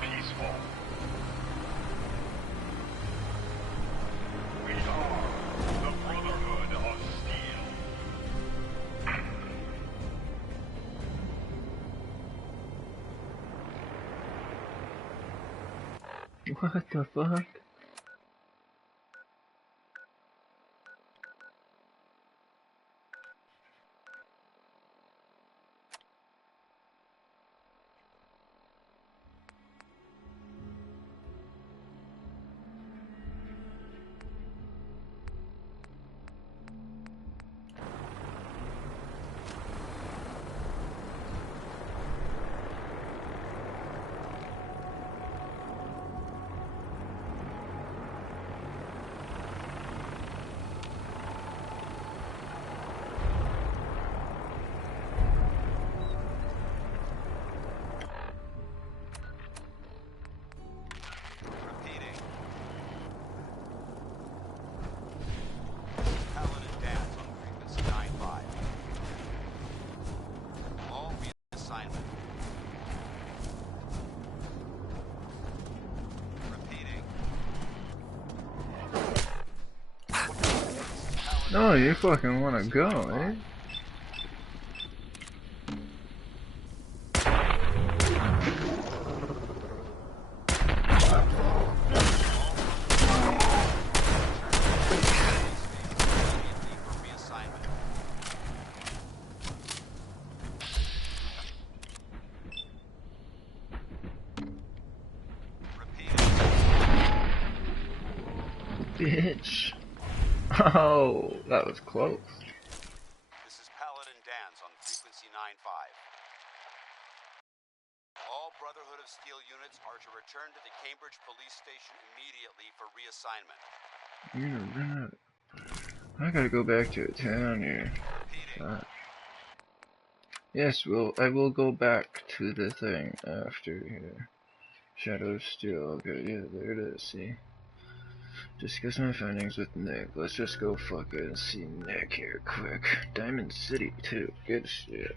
peaceful. We are the Brotherhood of Steel. What the fuck? Oh, you fucking wanna go, eh? Bitch. Oh, that was close. This is Paladin Dan's on frequency 9-5. All Brotherhood of Steel units are to return to the Cambridge police station immediately for reassignment. I gotta go back to a town here. Yes, I will go back to the thing after here. Shadow of Steel. Okay, yeah, there it is. See. Discuss my findings with Nick. Let's just go fucking see Nick here quick. Diamond City too. Good shit.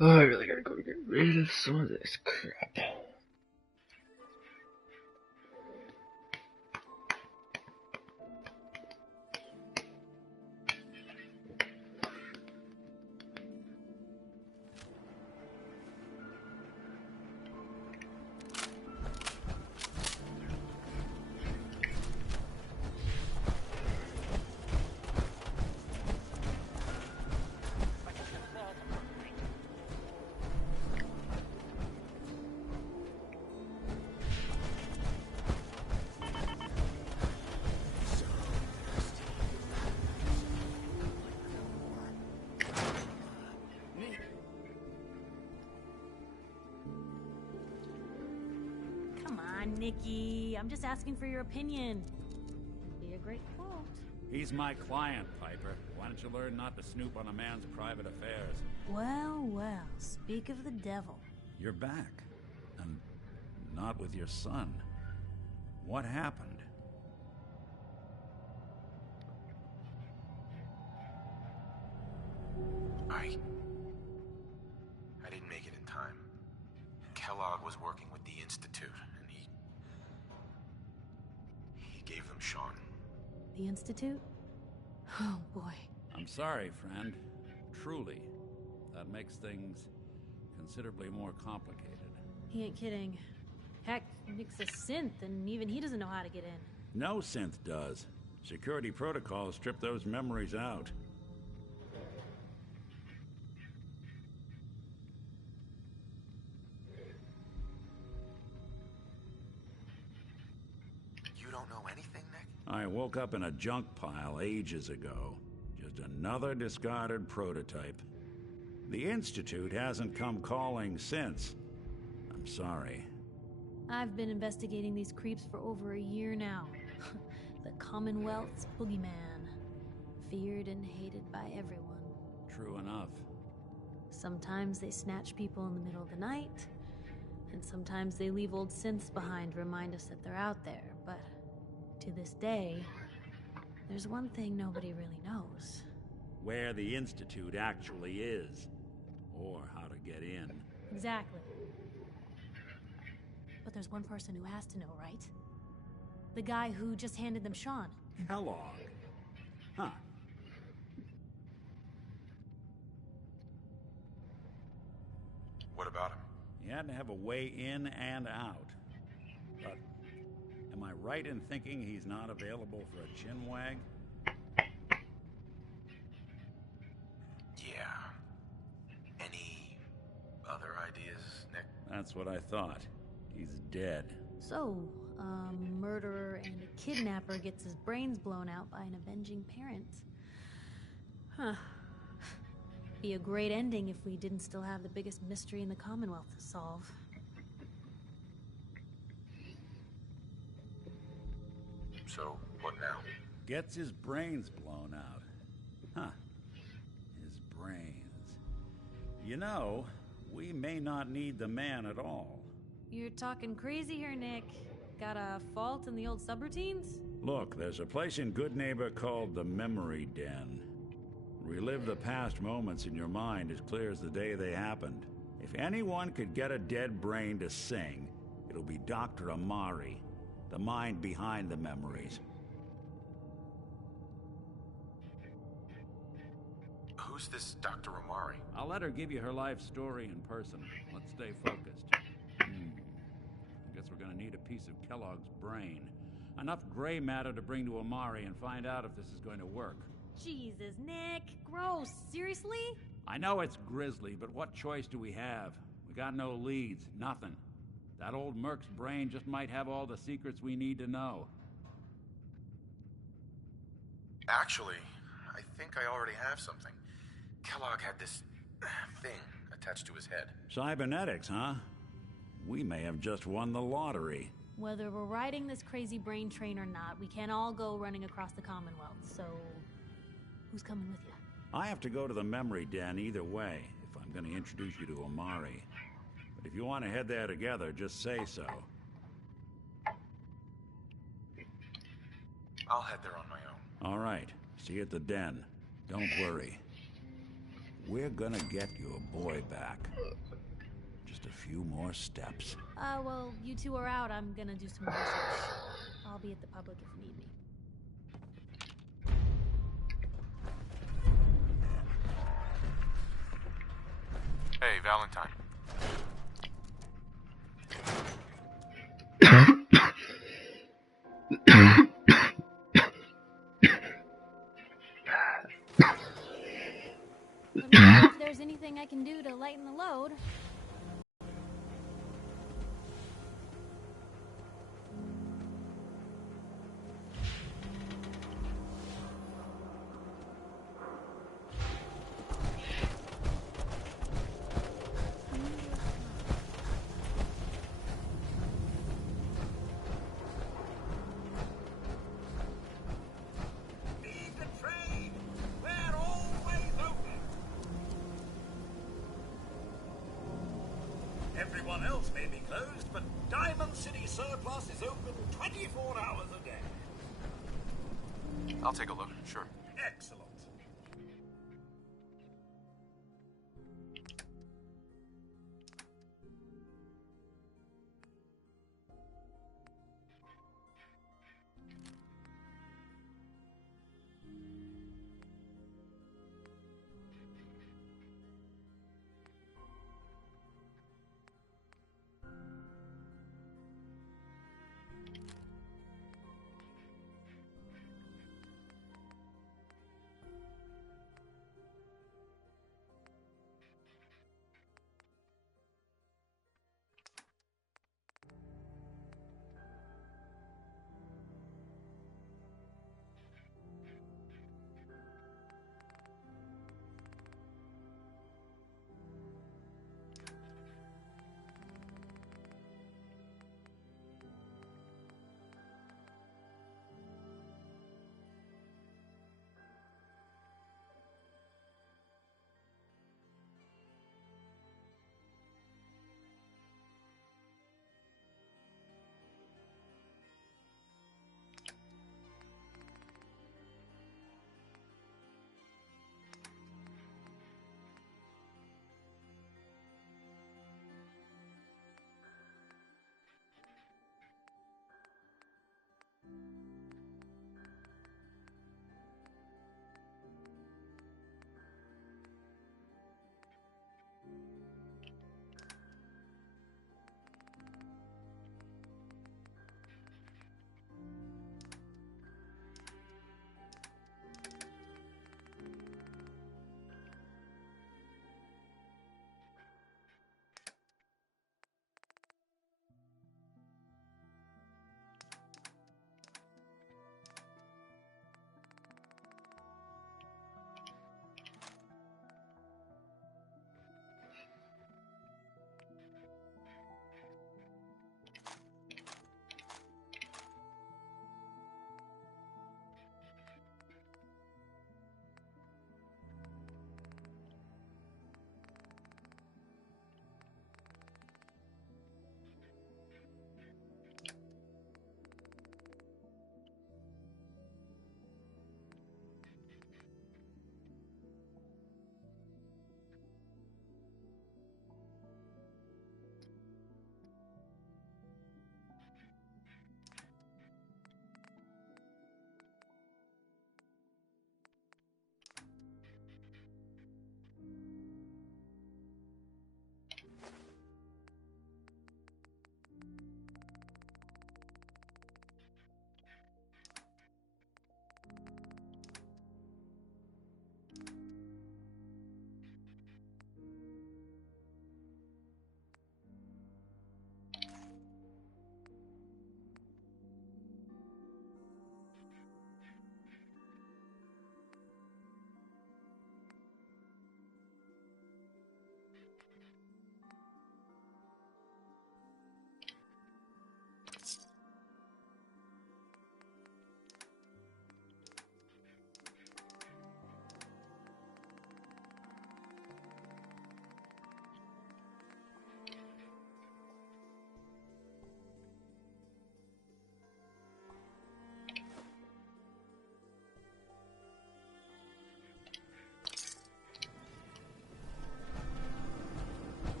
Oh, I really gotta go get rid of some of this crap. Nikki, I'm just asking for your opinion. It'd be a great quote. He's my client, Piper. Why don't you learn not to snoop on a man's private affairs? Well, well, speak of the devil. You're back. And not with your son. What happened? I didn't make it in time. Kellogg was working with the Institute, and he gave them Sean. The Institute? Oh, boy. I'm sorry, friend. Truly. That makes things considerably more complicated. He ain't kidding. Heck, Nick's a synth, and even he doesn't know how to get in. No synth does. Security protocols strip those memories out. You don't know anything, Nick? I woke up in a junk pile ages ago. Just another discarded prototype. The Institute hasn't come calling since. I'm sorry. I've been investigating these creeps for over a year now. The Commonwealth's boogeyman. Feared and hated by everyone. True enough. Sometimes they snatch people in the middle of the night, and sometimes they leave old synths behind to remind us that they're out there, but To this day, there's one thing nobody really knows. Where the Institute actually is. Or how to get in. Exactly. But there's one person who has to know, right? The guy who just handed them Sean. Kellogg. Huh. What about him? He had to have a way in and out. But am I right in thinking he's not available for a chinwag? Yeah. Any other ideas, Nick? That's what I thought. He's dead. So, a murderer and a kidnapper gets his brains blown out by an avenging parent. Huh. Be a great ending if we didn't still have the biggest mystery in the Commonwealth to solve. So, what now? Gets his brains blown out. Huh. His brains. You know, we may not need the man at all. You're talking crazy here, Nick. Got a fault in the old subroutines? Look, there's a place in Good Neighbor called the Memory Den. Relive the past moments in your mind as clear as the day they happened. If anyone could get a dead brain to sing, it'll be Dr. Amari, the mind behind the memories. Who's this Dr. Amari? I'll let her give you her life story in person. Let's stay focused. I guess we're gonna need a piece of Kellogg's brain. Enough gray matter to bring to Amari and find out if this is going to work. Jesus, Nick. Gross. Seriously? I know it's grisly, but what choice do we have? We got no leads, nothing. That old Merc's brain just might have all the secrets we need to know. Actually, I think I already have something. Kellogg had this thing attached to his head. Cybernetics, huh? We may have just won the lottery. Whether we're riding this crazy brain train or not, we can't all go running across the Commonwealth, so... who's coming with you? I have to go to the Memory Den either way, if I'm going to introduce you to Amari. But if you want to head there together, just say so. I'll head there on my own. All right. See you at the den. Don't worry. We're gonna get your boy back. Just a few more steps. Well, you two are out. I'm gonna do some research. I'll be at the public if you need me. Hey, Valentine. Let me know if there's anything I can do to lighten the load. Leave the train! We're always open! Everyone else may be closed, but Diamond City Surplus is open 24 hours a day. I'll take a look, sure. Excellent.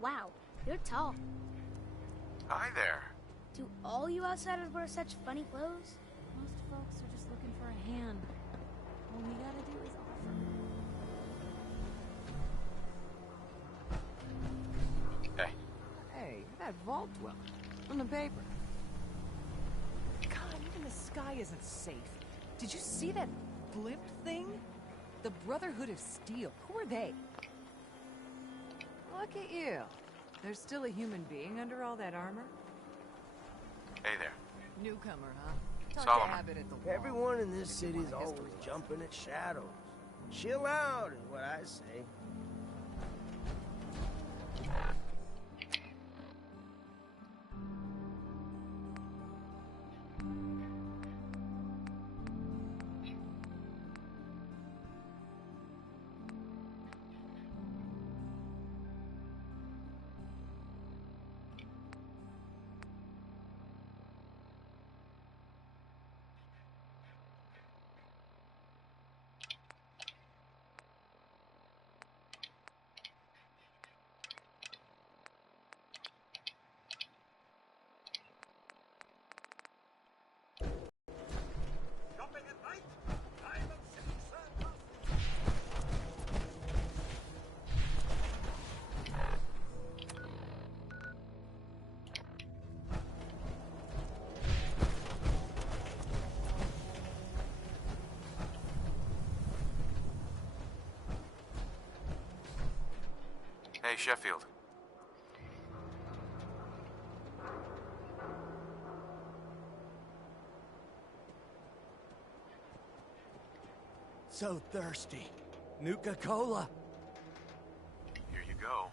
Wow, you're tall. Hi there. Do all you outsiders wear such funny clothes? Most folks are just looking for a hand. All we gotta do is offer. Hey. Hey, that vault dweller. On the paper. God, even the sky isn't safe. Did you see that blimp thing? The Brotherhood of Steel. Who are they? Look at you. There's still a human being under all that armor? Hey there. Newcomer, huh? Talk Solomon. to Abbott at the wall. Everyone in this city is always jumping at shadows. Chill out is what I say. Shopping at night? Diamond City Surplus. Hey, Sheffield. So thirsty. Nuka-Cola. Here you go.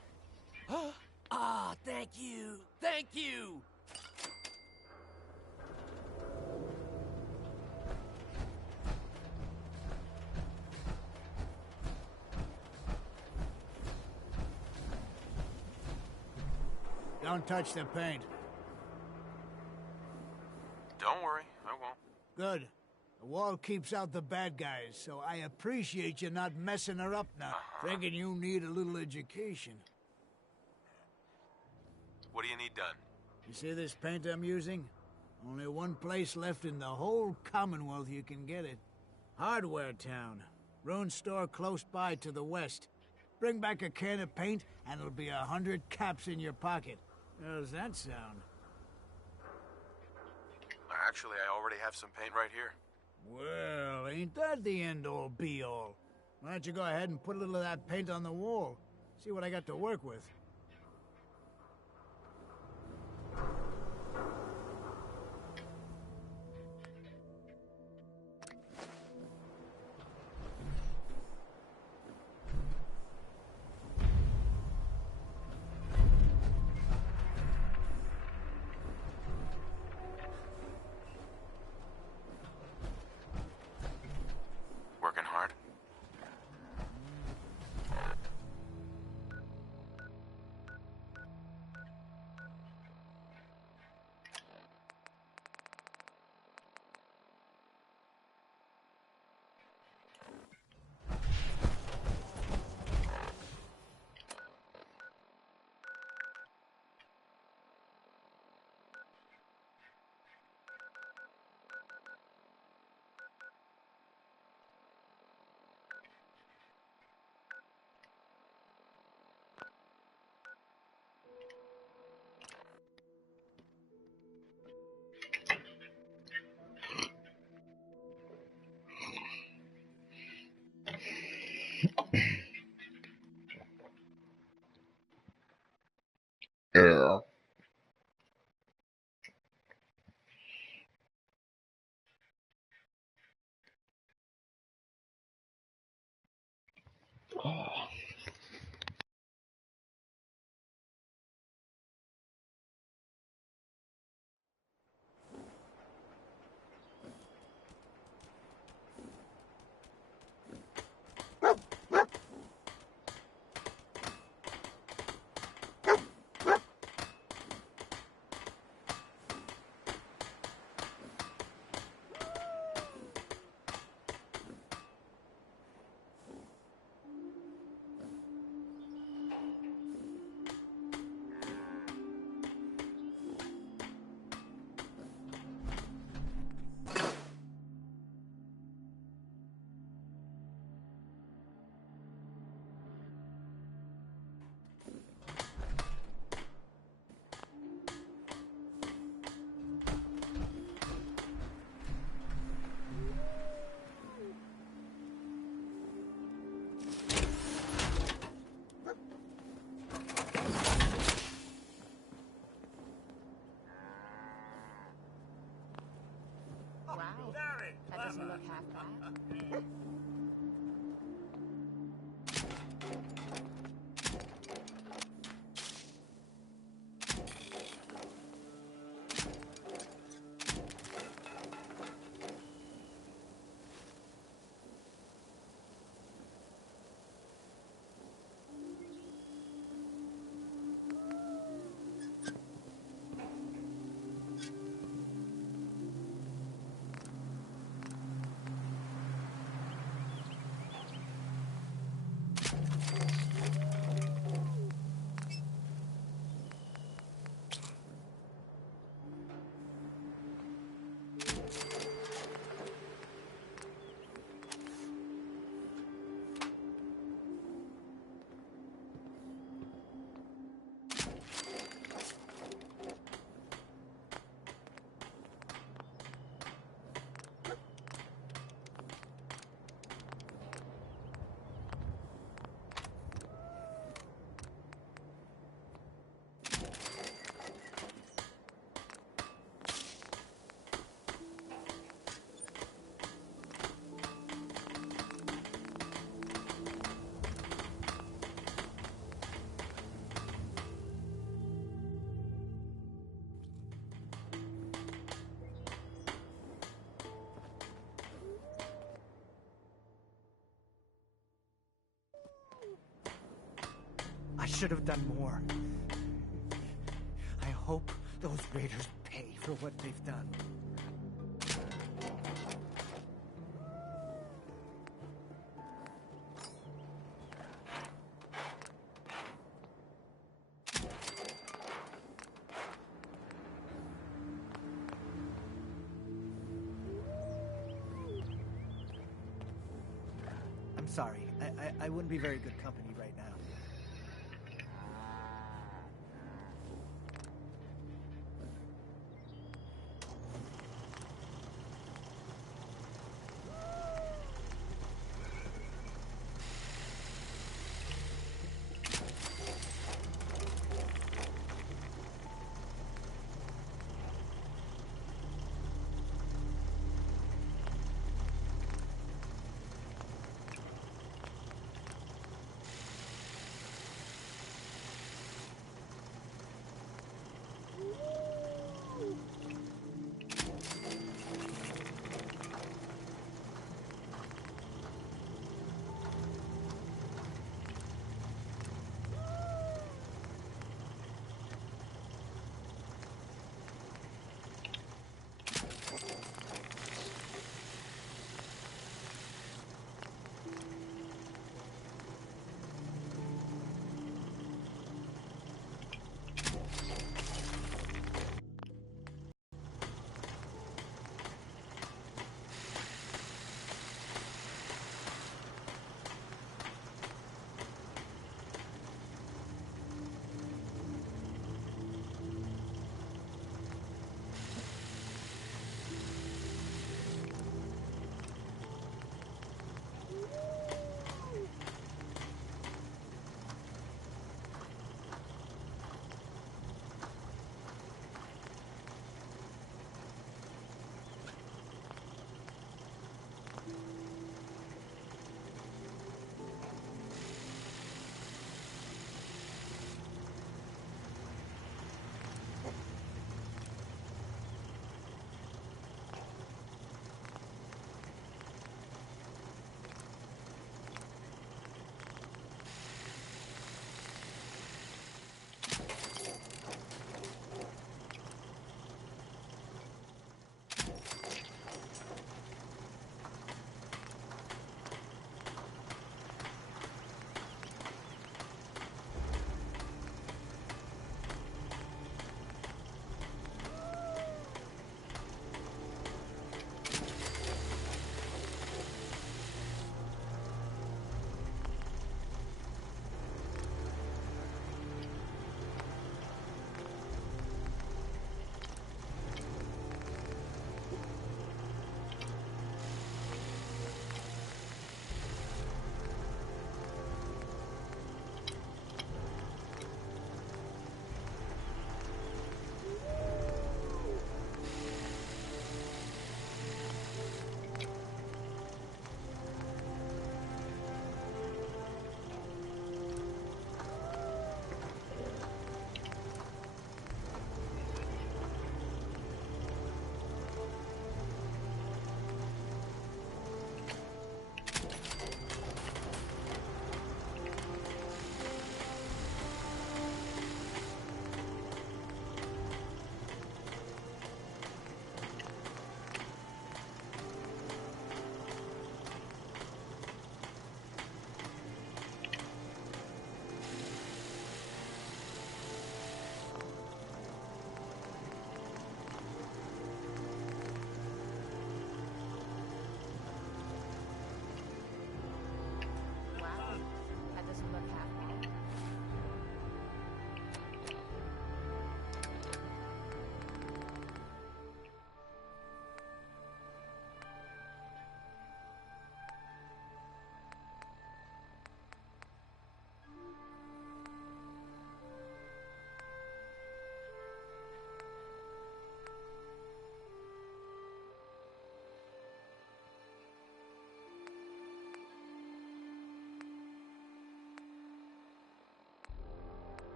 Ah, thank you. Thank you. Don't touch the paint. Don't worry, I won't. Good. The wall keeps out the bad guys, so I appreciate you not messing her up now. Thinking you need a little education. What do you need done? You see this paint I'm using? Only one place left in the whole Commonwealth you can get it. Hardware Town. Ruin store close by to the west. Bring back a can of paint, and it'll be 100 caps in your pocket. How's that sound? Actually, I already have some paint right here. Well, ain't that the end-all, be-all? Why don't you go ahead and put a little of that paint on the wall? See what I got to work with. Working hard? Yeah. Oh. like half that? I should have done more. I hope those raiders pay for what they've done. I'm sorry. I wouldn't be very good company right now.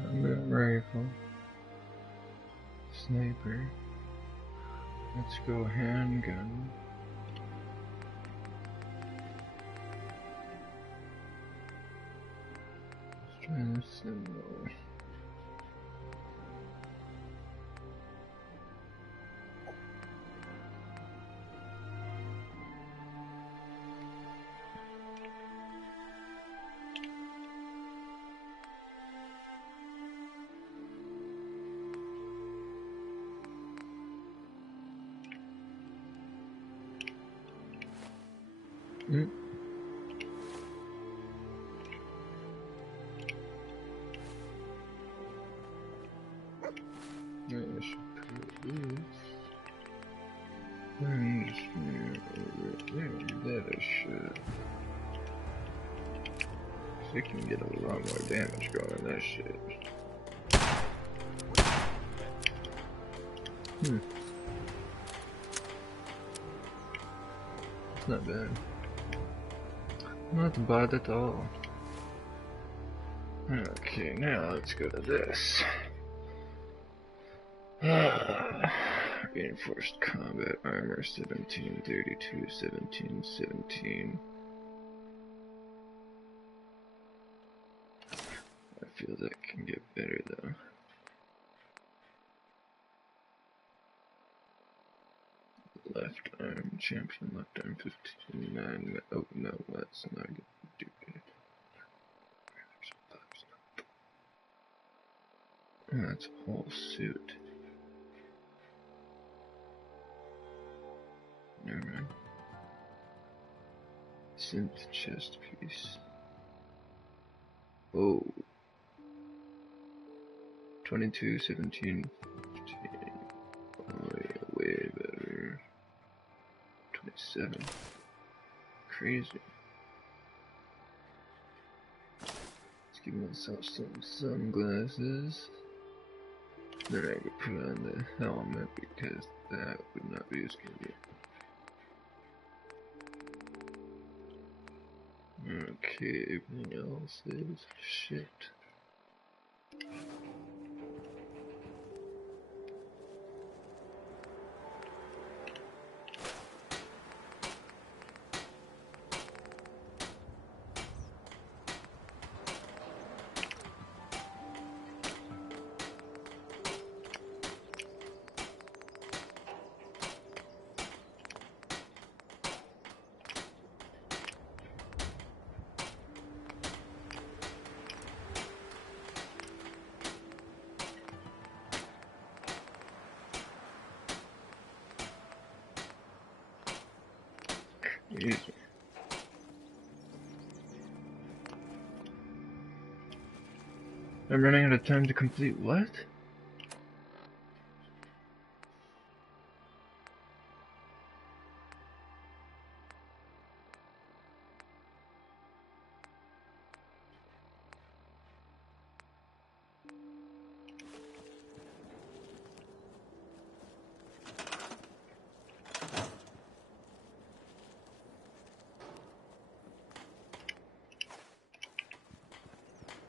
Combat rifle. Sniper. Let's go handgun. Let's try this symbol. Mm. I should put this engineer over there. That I should. So you can get a lot more damage going on that shit. It's not bad. Not bad at all. Okay, now let's go to this. Reinforced combat armor 1732, 1717. I feel that can get better though. Left arm, champion left arm 15-9. Oh no, that's not gonna do good. That's a whole suit. Never mind. Synth chest piece. Oh. 22, 17, 15. Oh yeah, way better. 27. Crazy. Let's give myself some sunglasses. Then I could put on the helmet because that would not be as good. Okay, everything else is shit. Easy. I'm running out of time to complete what?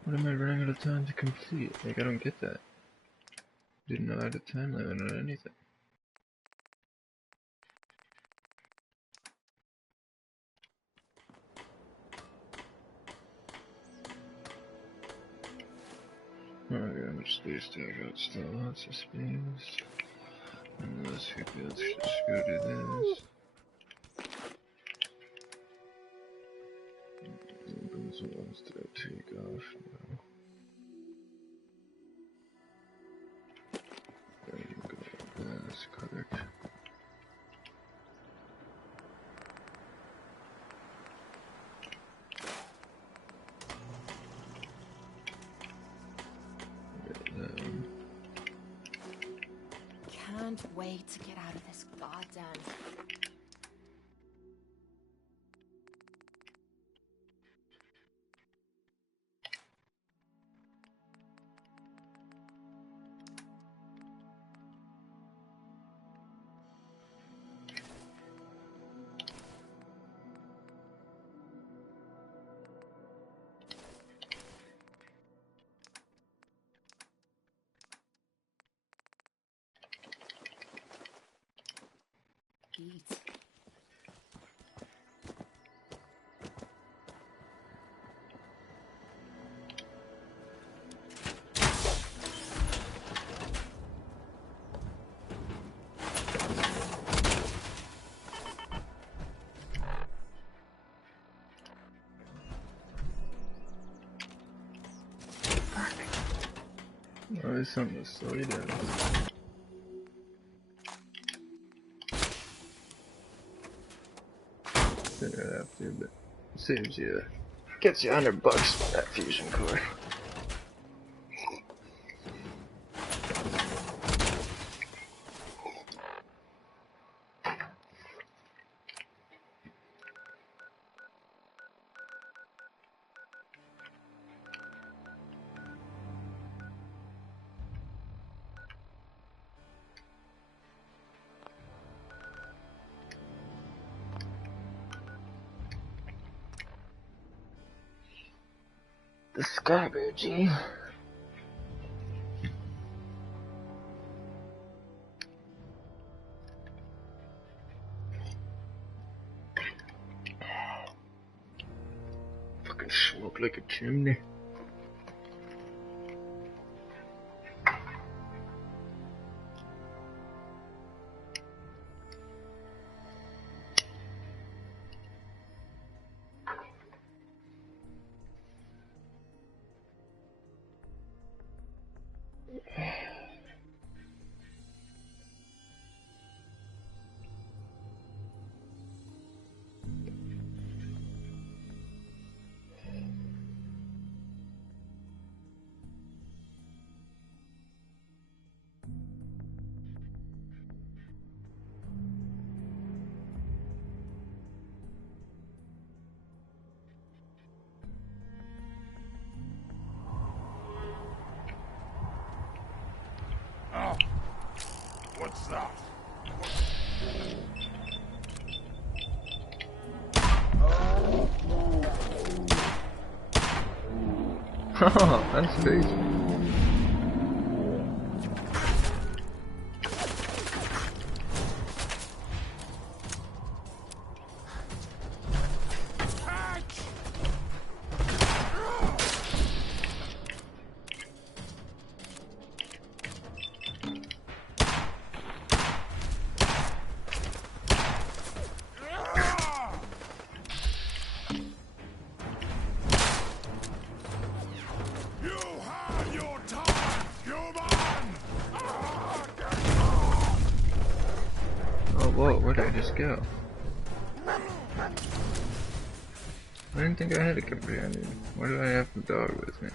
What am I running out of time to complete? Like, I don't get that. Didn't know I had a time limit on anything. Alright, how much space do I got still? Lots of space. And let's just go to this. What else did I take off now? There you go. That's correct. Can't wait to get out of this goddamn... feet. Oh, there's something to slow you down. Didn't really have to, but it saves you. Gets you $100 for that fusion core. The Skybergy. Fucking smoke like a chimney. Oh, what's that? Oh, that's crazy. Oh, whoa, where did I just go? I didn't think I had a companion. Why do I have the dog with me?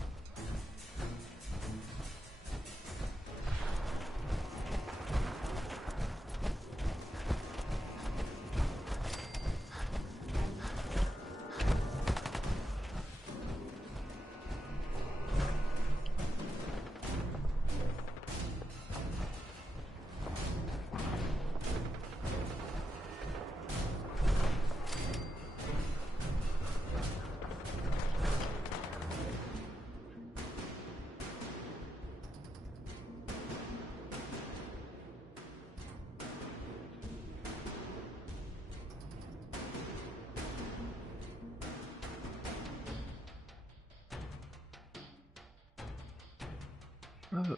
Oh.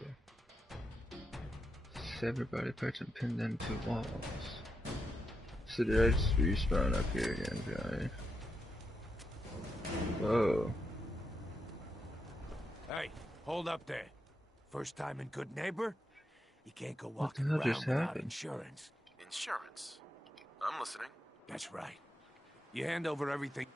Severed body parts and pinned them to walls. So did I just respawn up here again, Johnny? Whoa. Hey, hold up there. First time in Good Neighbor? You can't go What the walking hell around just without happened? insurance. Insurance? I'm listening. That's right. You hand over everything.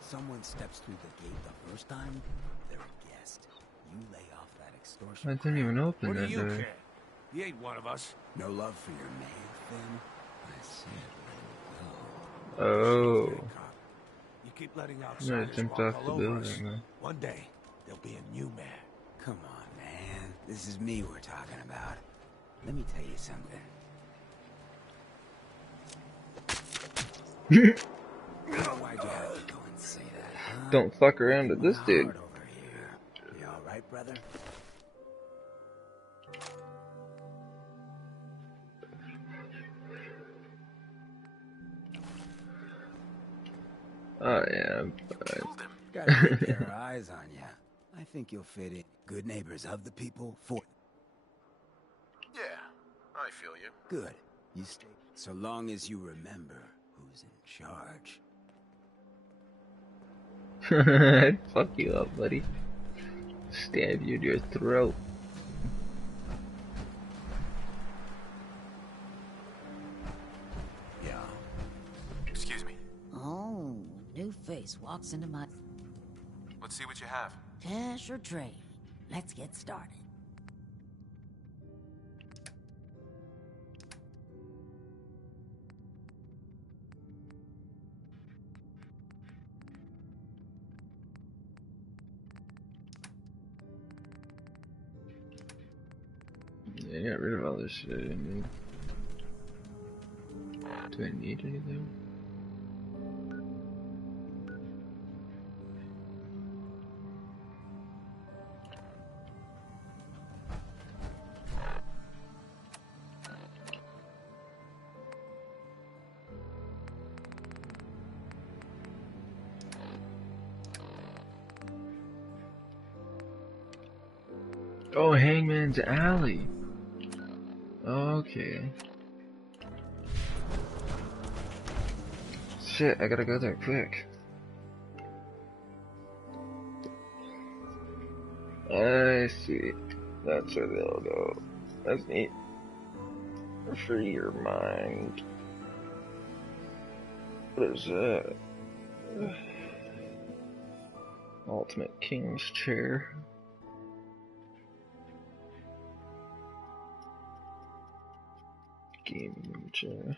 Someone steps through the gate the first time, they're a guest. You lay off that extortion. I didn't even open What do that you door. care? He ain't one of us. No love for your man, Finn? I said, Oh. You keep letting I might have outsiders jumped walk off all the over us. building though. One day, there'll be a new mayor. come on, man. This is me we're talking about. Let me tell you something. Why'd you have to go and say that, huh? Don't fuck around with this dude. Hard over here. You all right, brother? Oh yeah, but... Got a good pair of eyes on ya. I think you'll fit in. Good neighbors of the people for... Yeah, I feel you. Good. You stay... So long as you remember who's in charge. I'd fuck you up, buddy. Stab you in your throat. Yeah. Excuse me. Oh, new face walks into my... Let's see what you have. Cash or trade? Let's get started. Yeah, I got rid of all this shit I didn't need. Do I need anything? Oh, Hangman's Alley. Okay. Shit, I gotta go there quick. I see. That's where they'll go. That's neat. Free your mind. What is that? Ultimate King's Chair. Game chair.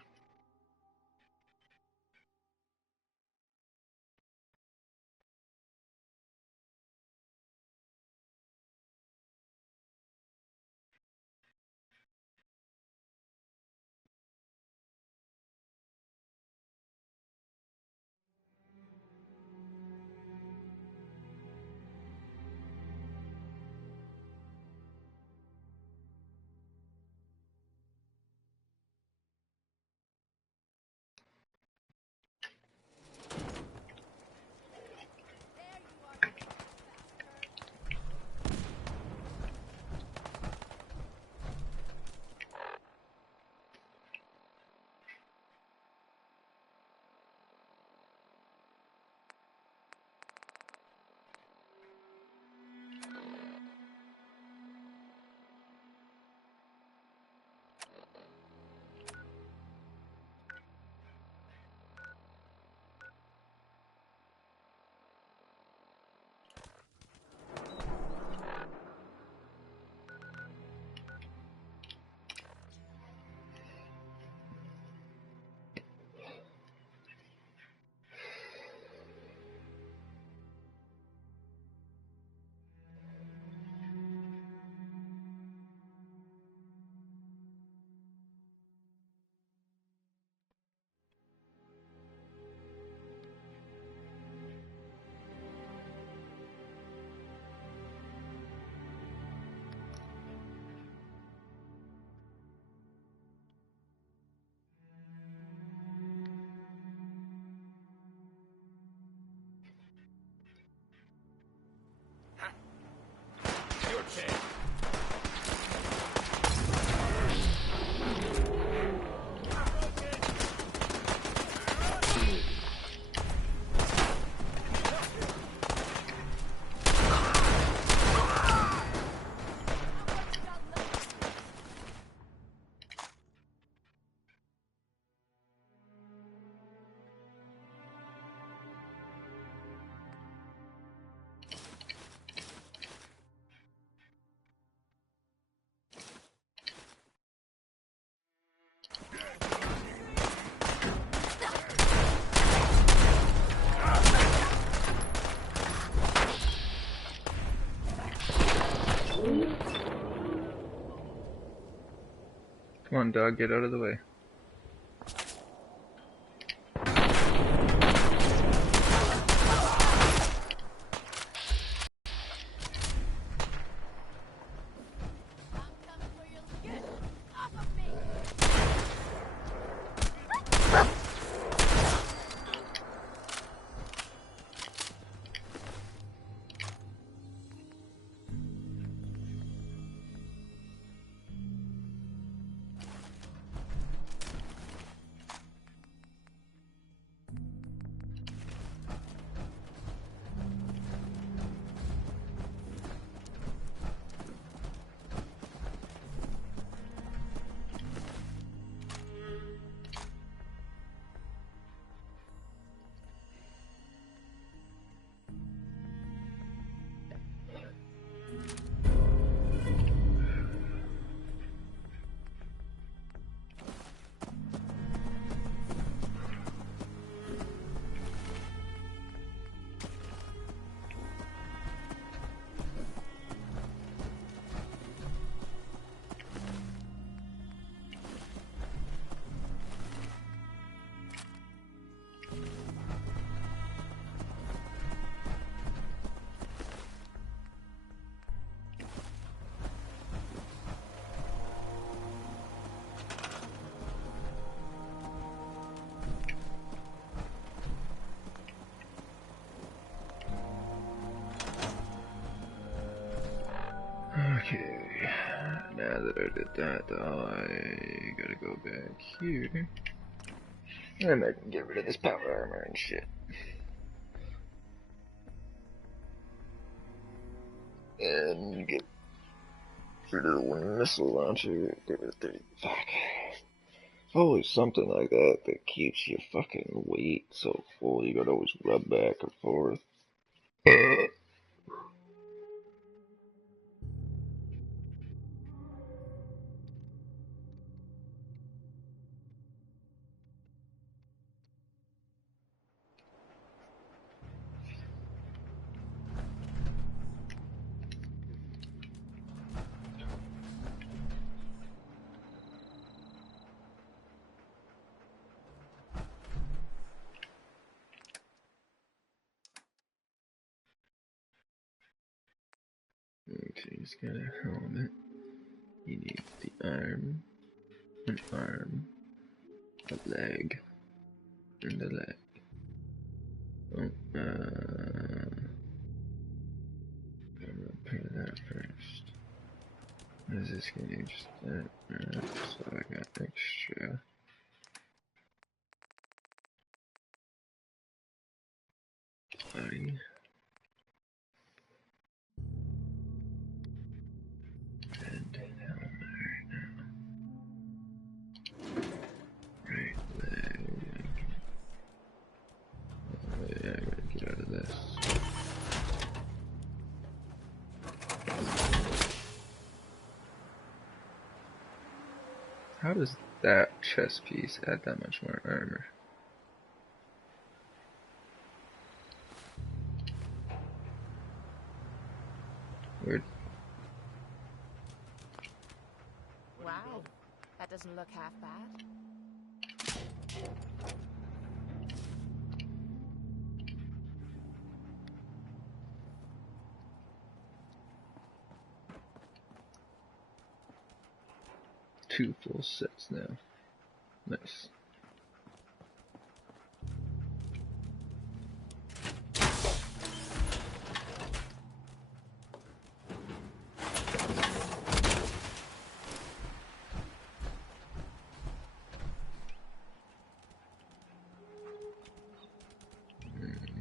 Come on, dog, get out of the way. Okay, now that I did that, though, I gotta go back here. And I can get rid of this power armor and shit. And get rid of the one missile launcher. Get rid of 30. Fuck. Always something like that that keeps your fucking weight so full you gotta always rub back and forth. Okay, he's got a helmet. He needs the arm, an arm, a leg, and a leg. Oh, gotta repair that first. What is this gonna use? That, so I got extra. Body. And helmet right now. Right leg. Oh yeah, I gotta get out of this. How does that chest piece add that much more armor? Weird. Wow, that doesn't look half bad. Two full sets now. Nice.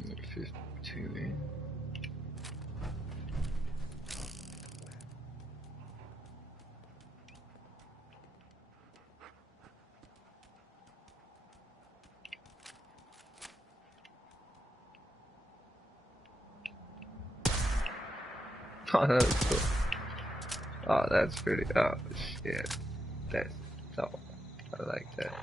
Look 52 in. Oh, that was cool. Oh, that's pretty. Oh, shit. That's. Oh, I like that.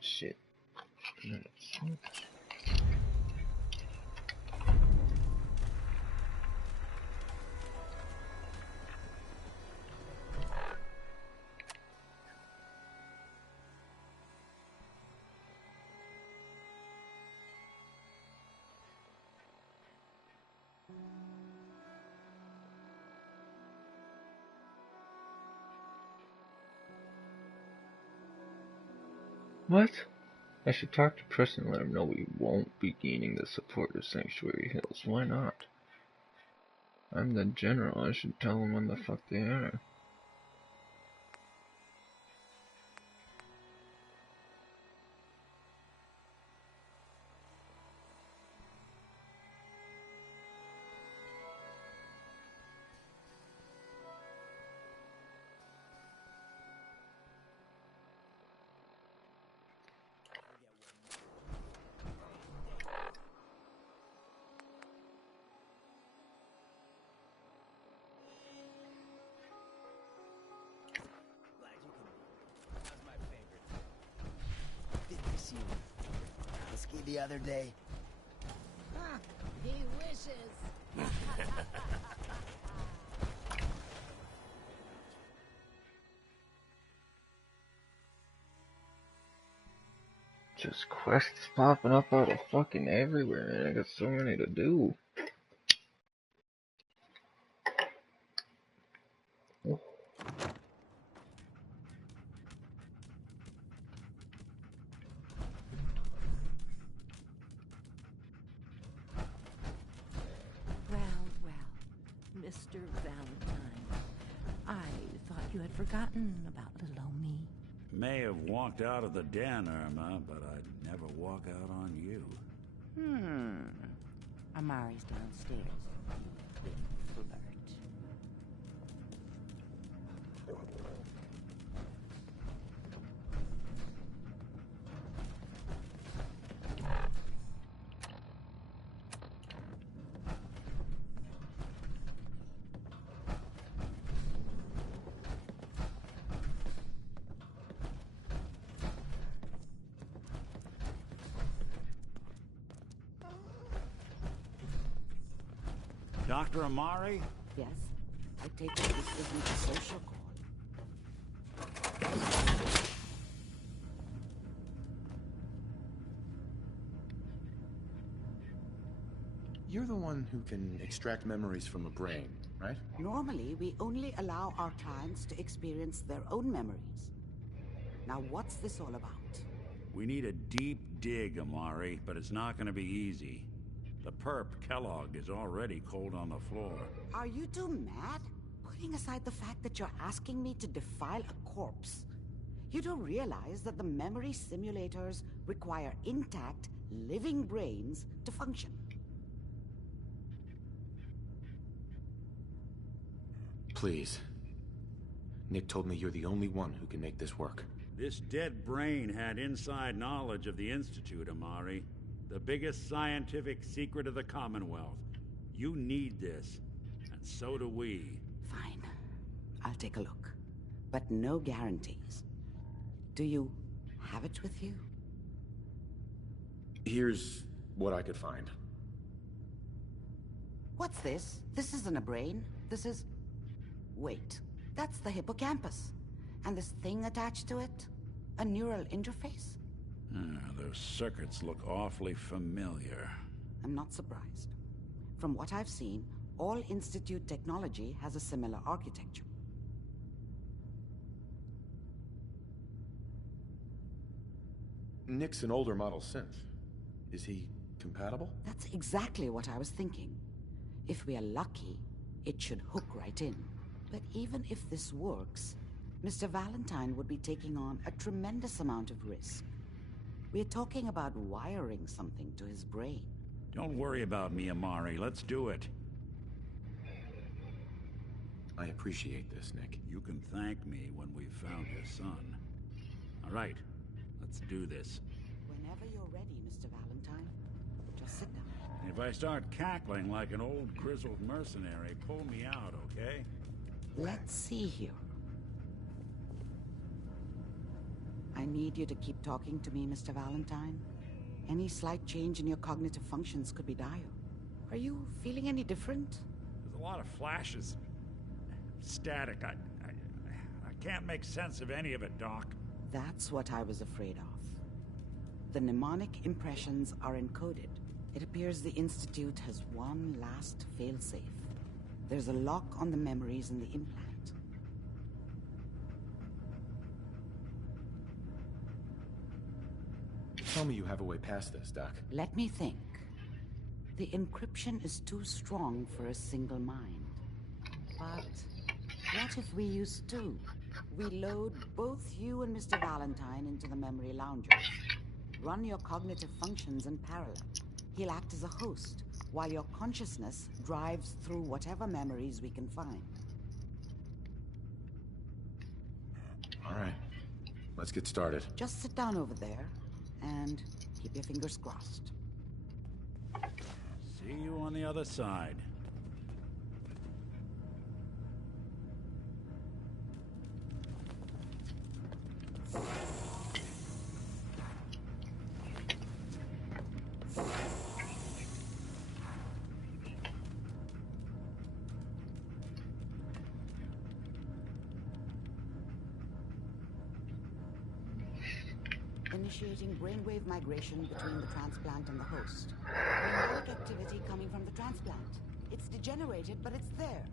Shit. What? I should talk to Preston and let him know we won't be gaining the support of Sanctuary Hills. Why not? I'm the general. I should tell him when the fuck they are. The other day. He wishes. Just quests popping up out of fucking everywhere, man. I got so many to do. Well, Mr. Valentine, I thought you had forgotten about little old me. May have walked out of the den, Irma, but I'd never walk out on you. Amari's downstairs. Big flirt. Dr. Amari? Yes, I take it this isn't a social call. You're the one who can extract memories from a brain, right? Normally, we only allow our clients to experience their own memories. Now, what's this all about? We need a deep dig, Amari, but it's not going to be easy. The perp, Kellogg, is already cold on the floor. Are you two mad? Putting aside the fact that you're asking me to defile a corpse, you don't realize that the memory simulators require intact, living brains to function. Please. Nick told me you're the only one who can make this work. This dead brain had inside knowledge of the Institute, Amari. The biggest scientific secret of the Commonwealth. You need this, and so do we. Fine. I'll take a look. But no guarantees. Do you have it with you? Here's what I could find. What's this? This isn't a brain. This is... Wait. That's the hippocampus. And this thing attached to it? A neural interface? Those circuits look awfully familiar. I'm not surprised. From what I've seen, all Institute technology has a similar architecture. Nick's an older model synth. Is he compatible? That's exactly what I was thinking. If we are lucky, it should hook right in. But even if this works, Mr. Valentine would be taking on a tremendous amount of risk. We're talking about wiring something to his brain. Don't worry about me, Amari. Let's do it. I appreciate this, Nick. You can thank me when we've found your son. All right, let's do this. Whenever you're ready, Mr. Valentine, just sit down. If I start cackling like an old grizzled mercenary, pull me out, okay? Let's see here. I need you to keep talking to me, Mr. Valentine. Any slight change in your cognitive functions could be dire. Are you feeling any different? There's a lot of flashes. Static. I can't make sense of any of it, Doc. That's what I was afraid of. The mnemonic impressions are encoded. It appears the Institute has one last failsafe. There's a lock on the memories in the implant. Tell me you have a way past this, Doc. Let me think. The encryption is too strong for a single mind. But what if we use two? We load both you and Mr. Valentine into the memory loungers. Run your cognitive functions in parallel. He'll act as a host, while your consciousness drives through whatever memories we can find. All right. Let's get started. Just sit down over there, and keep your fingers crossed. See you on the other side. initiating brainwave migration between the transplant and the host. Memory activity coming from the transplant. It's degenerated, but it's there.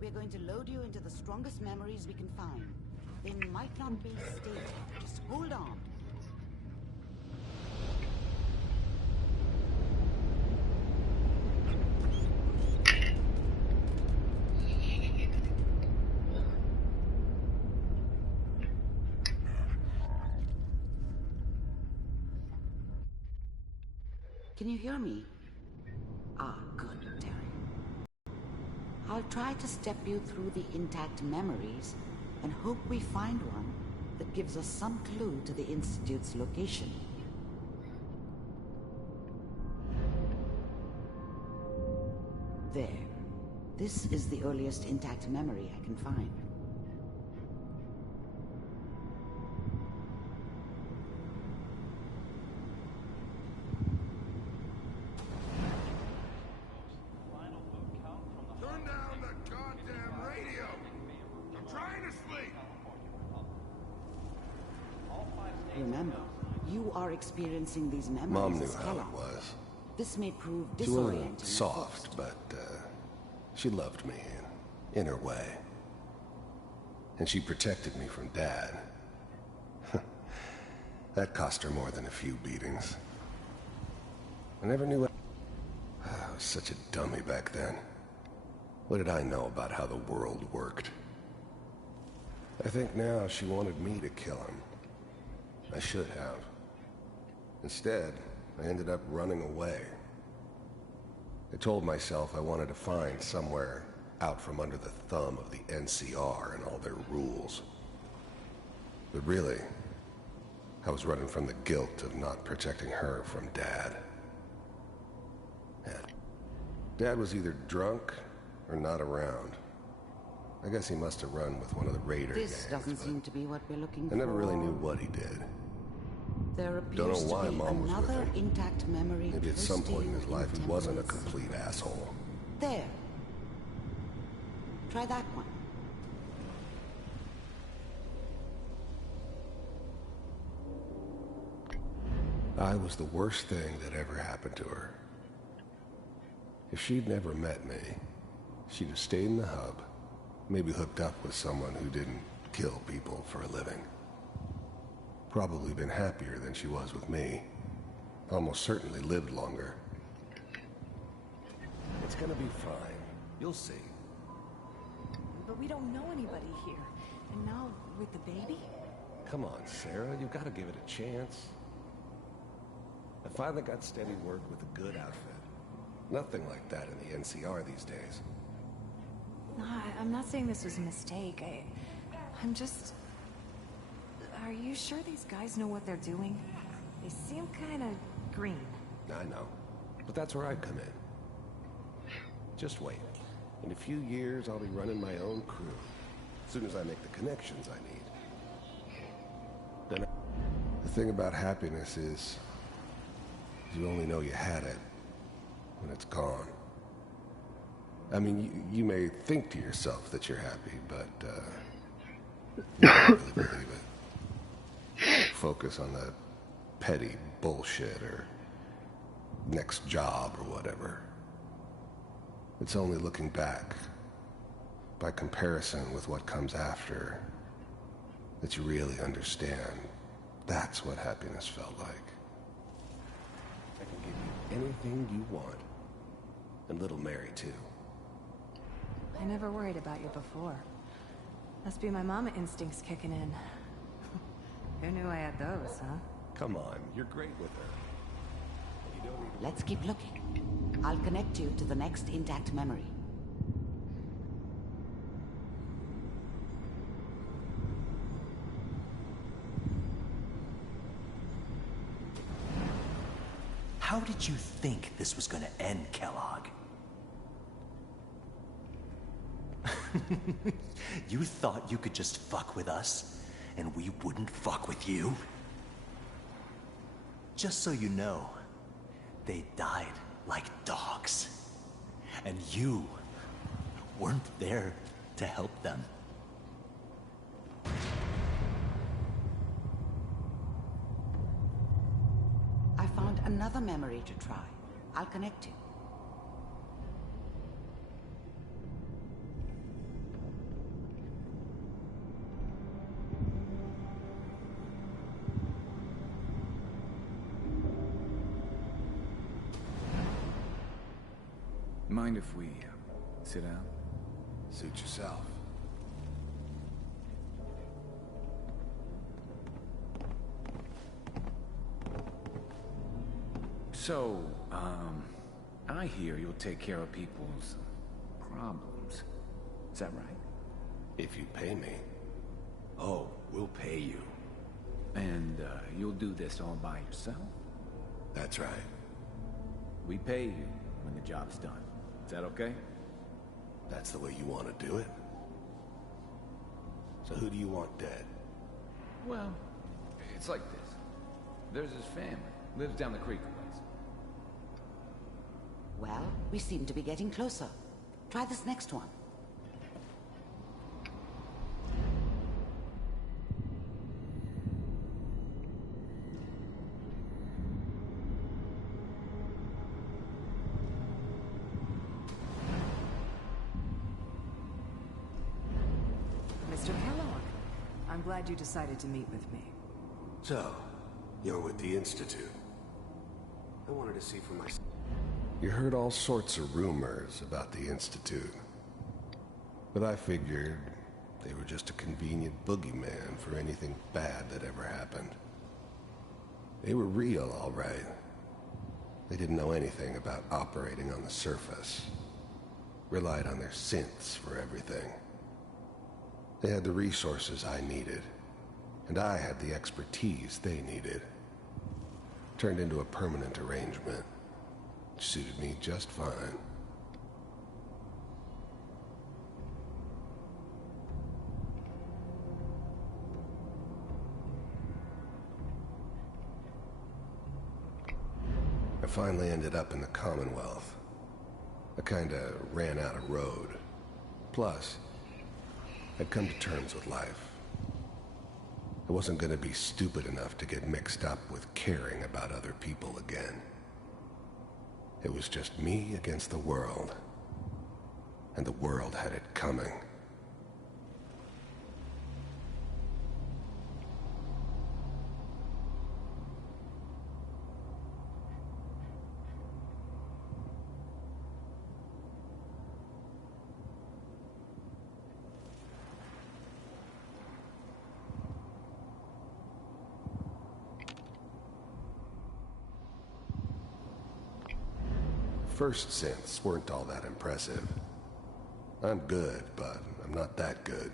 We're going to load you into the strongest memories we can find. They might not be stable. Just hold on. Can you hear me? Ah, good, Terry. I'll try to step you through the intact memories and hope we find one that gives us some clue to the Institute's location. There. This is the earliest intact memory I can find. Turn down the goddamn radio! I'm trying to sleep! Remember, you are experiencing these memories. Mom knew as how Kellogg. it was. This may prove She disorienting. wasn't soft, but she loved me in her way. And she protected me from Dad. That cost her more than a few beatings. I never knew I was such a dummy back then. What did I know about how the world worked? I think now she wanted me to kill him. I should have. Instead, I ended up running away. I told myself I wanted to find somewhere out from under the thumb of the NCR and all their rules. But really, I was running from the guilt of not protecting her from Dad. Dad was either drunk or not around. I guess he must have run with one of the Raider This gangs, doesn't but seem to be what we're looking for. I never really knew what he did. There Don't appears know why to be Mom was with another him. intact memory. Maybe at some point in his twisting life he wasn't a templates. complete asshole. There. Try that one. I was the worst thing that ever happened to her. If she'd never met me, she'd have stayed in the hub, maybe hooked up with someone who didn't kill people for a living. Probably been happier than she was with me. Almost certainly lived longer. It's gonna be fine. You'll see. But we don't know anybody here. And now, with the baby? Come on, Sarah, you've got to give it a chance. I finally got steady work with a good outfit. Nothing like that in the NCR these days. No, I'm not saying this was a mistake. I'm just... Are you sure these guys know what they're doing? They seem kind of green. I know. But that's where I come in. Just wait. In a few years, I'll be running my own crew. As soon as I make the connections I need. Then the thing about happiness is you only know you had it when it's gone. I mean, you may think to yourself that you're happy, but you don't really believe it. Focus on the petty bullshit or next job or whatever. It's only looking back, by comparison with what comes after, that you really understand that's what happiness felt like. I can give you anything you want. And little Mary, too. I never worried about you before. Must be my mama instincts kicking in. Who knew I had those, huh? Come on, you're great with her. You don't need to... Let's keep looking. I'll connect you to the next intact memory. How did you think this was gonna end, Kellogg? You thought you could just fuck with us, and we wouldn't fuck with you? Just so you know, they died like dogs. And you weren't there to help them. found another memory to try. I'll connect you. Mind if we sit down? Suit yourself. So, I hear you'll take care of people's problems. Is that right? If you pay me. Oh, we'll pay you. And, you'll do this all by yourself? That's right. We pay you when the job's done. Is that okay? That's the way you want to do it? So who do you want dead? Well, it's like this. There's his family. Lives down the creek a ways. Well, we seem to be getting closer. Try this next one. Mr. Kellogg, I'm glad you decided to meet with me. So, you're with the Institute. I wanted to see for myself. You heard all sorts of rumors about the Institute. But I figured they were just a convenient boogeyman for anything bad that ever happened. They were real, all right. They didn't know anything about operating on the surface. Relied on their synths for everything. They had the resources I needed, and I had the expertise they needed. Turned into a permanent arrangement. Suited me just fine. I finally ended up in the Commonwealth. I kinda ran out of road. Plus, I'd come to terms with life. I wasn't gonna be stupid enough to get mixed up with caring about other people again. It was just me against the world. And the world had it coming. First synths weren't all that impressive. I'm good, but I'm not that good.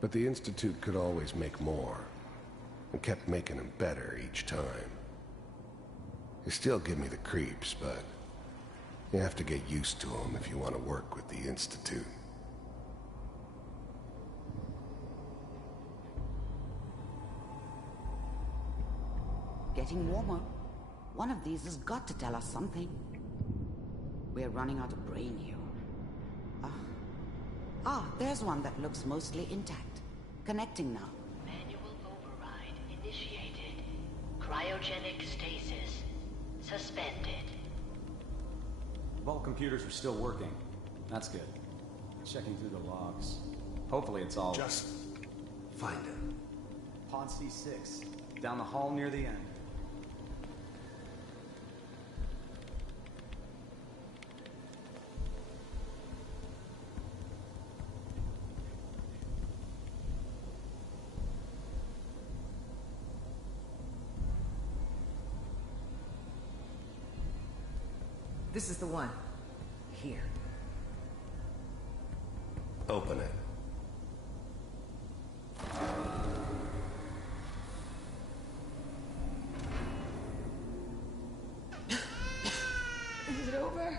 But the Institute could always make more, and kept making them better each time. They still give me the creeps, but you have to get used to them if you want to work with the Institute. Getting warmer. One of these has got to tell us something. We're running out of brain here. There's one that looks mostly intact. Connecting now. Manual override initiated. Cryogenic stasis suspended. Vault computers are still working. That's good. Checking through the logs. Hopefully it's all... Just find it. Pod C6. Down the hall near the end. This is the one. Here. Open it. Is it over?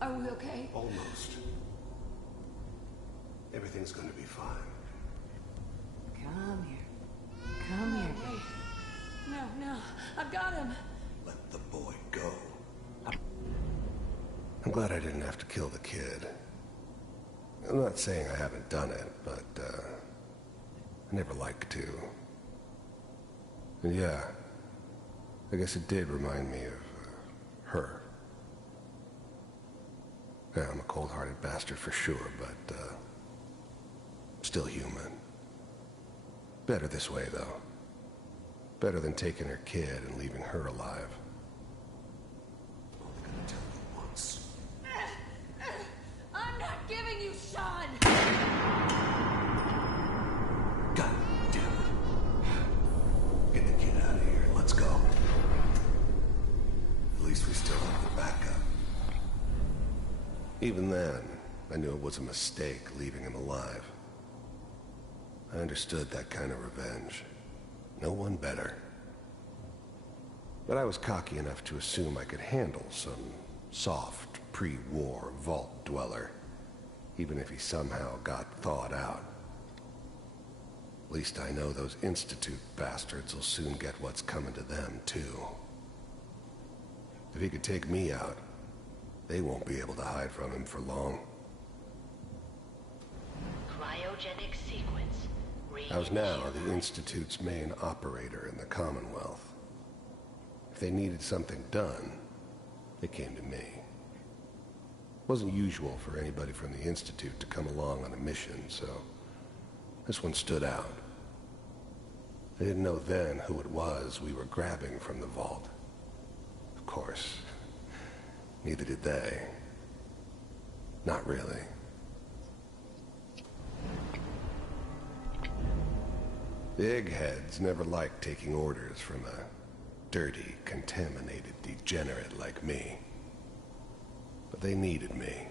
Are we okay? Almost. Everything's gonna be fine. Come here. Come here. Wait. No. I've got him. Let the boy go. I'm glad I didn't have to kill the kid. I'm not saying I haven't done it, but, I never like to. And yeah, I guess it did remind me of her. Yeah, I'm a cold-hearted bastard for sure, but still human. Better this way, though. Better than taking her kid and leaving her alive. Only gonna tell you once. I'm not giving you Sean! God damn it. Get the kid out of here. Let's go. At least we still have the backup. Even then, I knew it was a mistake leaving him alive. I understood that kind of revenge. No one better. But I was cocky enough to assume I could handle some soft, pre-war vault dweller, even if he somehow got thawed out. At least I know those Institute bastards will soon get what's coming to them, too. If he could take me out, they won't be able to hide from him for long. Cryogenic sequence. I was now the Institute's main operator in the Commonwealth. If they needed something done, they came to me. It wasn't usual for anybody from the Institute to come along on a mission, so this one stood out. I didn't know then who it was we were grabbing from the vault. Of course, neither did they. Not really. The eggheads never liked taking orders from a dirty, contaminated degenerate like me. But they needed me,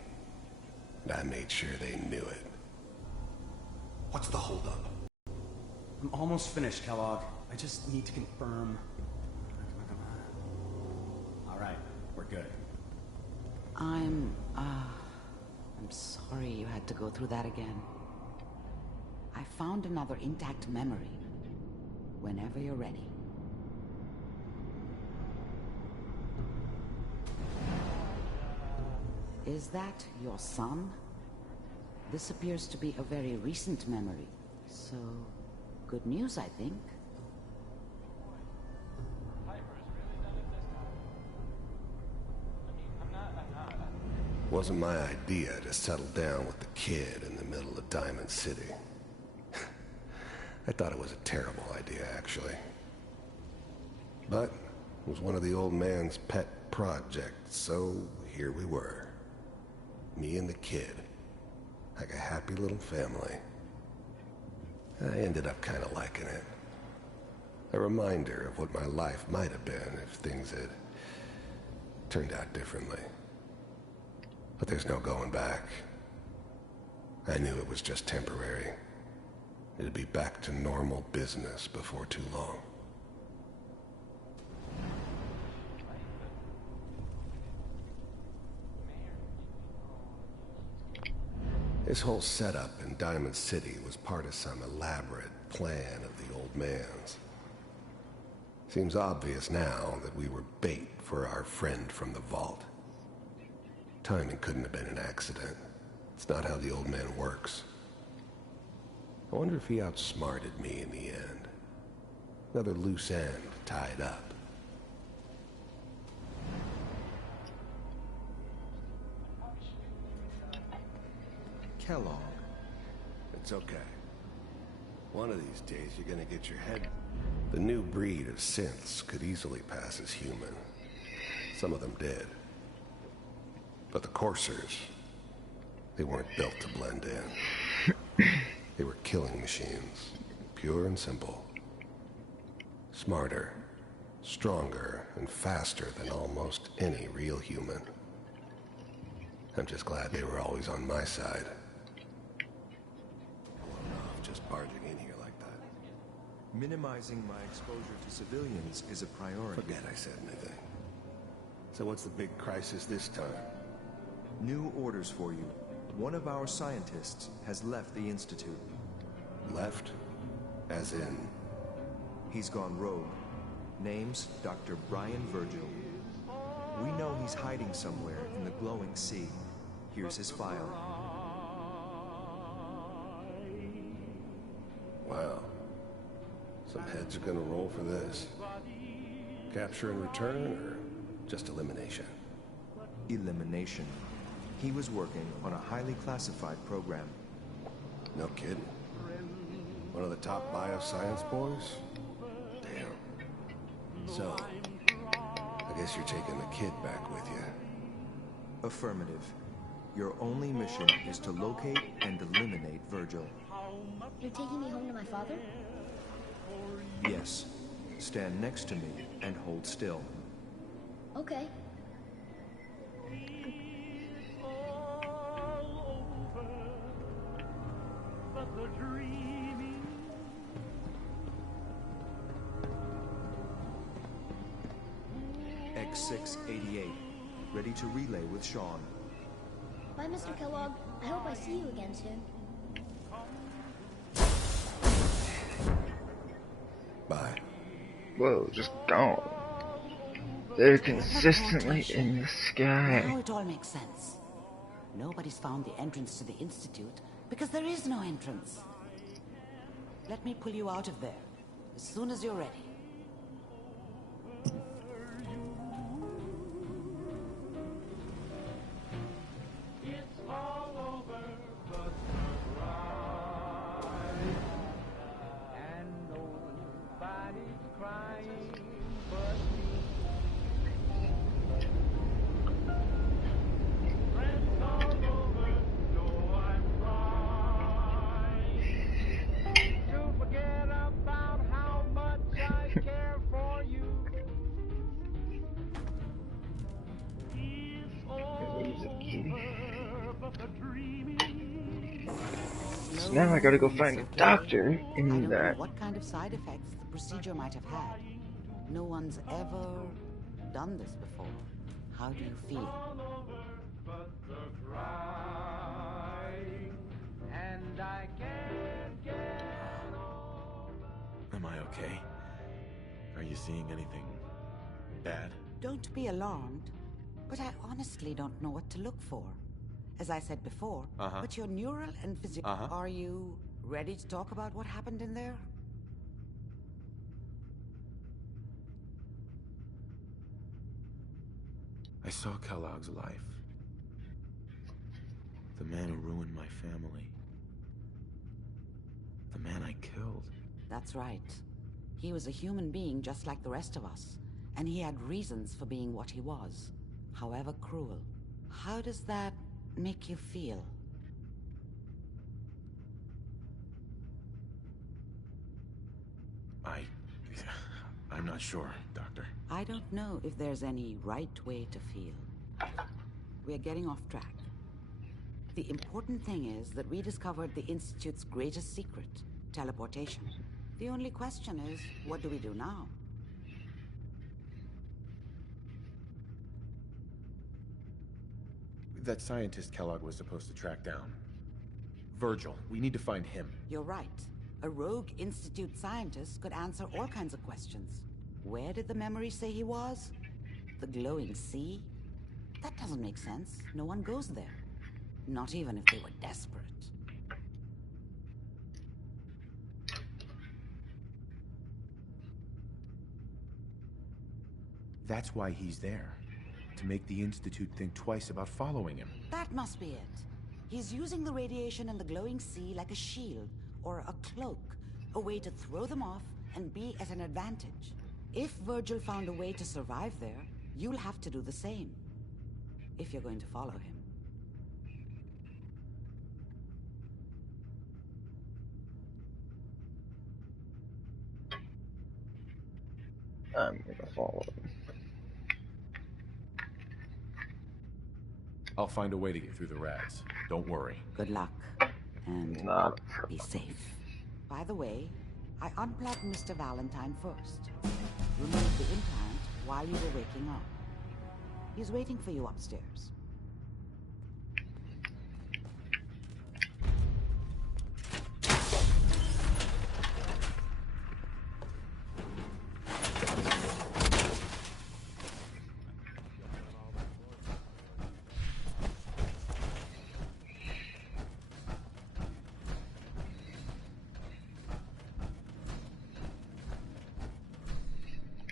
and I made sure they knew it. What's the holdup? I'm almost finished, Kellogg. I just need to confirm. All right, we're good. I'm sorry you had to go through that again. I found another intact memory. Whenever you're ready. Is that your son? This appears to be a very recent memory. So, good news, I think. Wasn't my idea to settle down with the kid in the middle of Diamond City. I thought it was a terrible idea, actually. But it was one of the old man's pet projects, so here we were. Me and the kid. Like a happy little family. I ended up kind of liking it. A reminder of what my life might have been if things had turned out differently. But there's no going back. I knew it was just temporary. It'd be back to normal business before too long. This whole setup in Diamond City was part of some elaborate plan of the old man's. Seems obvious now that we were bait for our friend from the vault. Timing couldn't have been an accident. It's not how the old man works. I wonder if he outsmarted me in the end. Another loose end tied up. Kellogg. It's okay. One of these days you're gonna get your head... The new breed of synths could easily pass as human. Some of them did. But the coursers, they weren't built to blend in. They were killing machines, pure and simple. Smarter, stronger, and faster than almost any real human. I'm just glad they were always on my side. Blown off just barging in here like that. Minimizing my exposure to civilians is a priority. Forget I said anything. So what's the big crisis this time? New orders for you. One of our scientists has left the Institute. Left? As in? He's gone rogue. Name's Dr. Brian Virgil. We know he's hiding somewhere in the glowing sea. Here's his file. Wow. Some heads are gonna roll for this. Capture and return, or just elimination? Elimination. He was working on a highly classified program. No kidding. One of the top bioscience boys? Damn. So, I guess you're taking the kid back with you. Affirmative. Your only mission is to locate and eliminate Virgil. You're taking me home to my father? Yes. Stand next to me and hold still. Okay. X688. Ready to relay with Sean. Bye, Mr. Kellogg. I hope I see you again soon. Bye. Whoa, just gone. They're consistently in the sky. Now it all makes sense. Nobody's found the entrance to the Institute because there is no entrance. Let me pull you out of there as soon as you're ready. So now I gotta go find a doctor I in don't know that. what kind of side effects the procedure might have had. No one's ever done this before. How do you feel? Am I okay? Are you seeing anything bad? Don't be alarmed, but I honestly don't know what to look for. As I said before, but your neural and physical... Are you ready to talk about what happened in there? I saw Kellogg's life. The man who ruined my family. The man I killed. That's right. He was a human being just like the rest of us, and he had reasons for being what he was, however cruel. How does that make you feel? I'm not sure, Doctor. I don't know if there's any right way to feel. We're getting off track. The important thing is that we discovered the Institute's greatest secret, teleportation. The only question is, what do we do now? That scientist Kellogg was supposed to track down. Virgil, we need to find him. You're right. A rogue Institute scientist could answer all kinds of questions. Where did the memory say he was? The glowing sea? That doesn't make sense. No one goes there. Not even if they were desperate. That's why he's there. To make the Institute think twice about following him. That must be it. He's using the radiation and the glowing sea like a shield or a cloak, a way to throw them off and be at an advantage. If Virgil found a way to survive there, you'll have to do the same. If you're going to follow him. I'm gonna follow him. I'll find a way to get through the rats. Don't worry. Good luck. And be safe. By the way, I unplugged Mr. Valentine first. Removed the implant while you were waking up. He's waiting for you upstairs.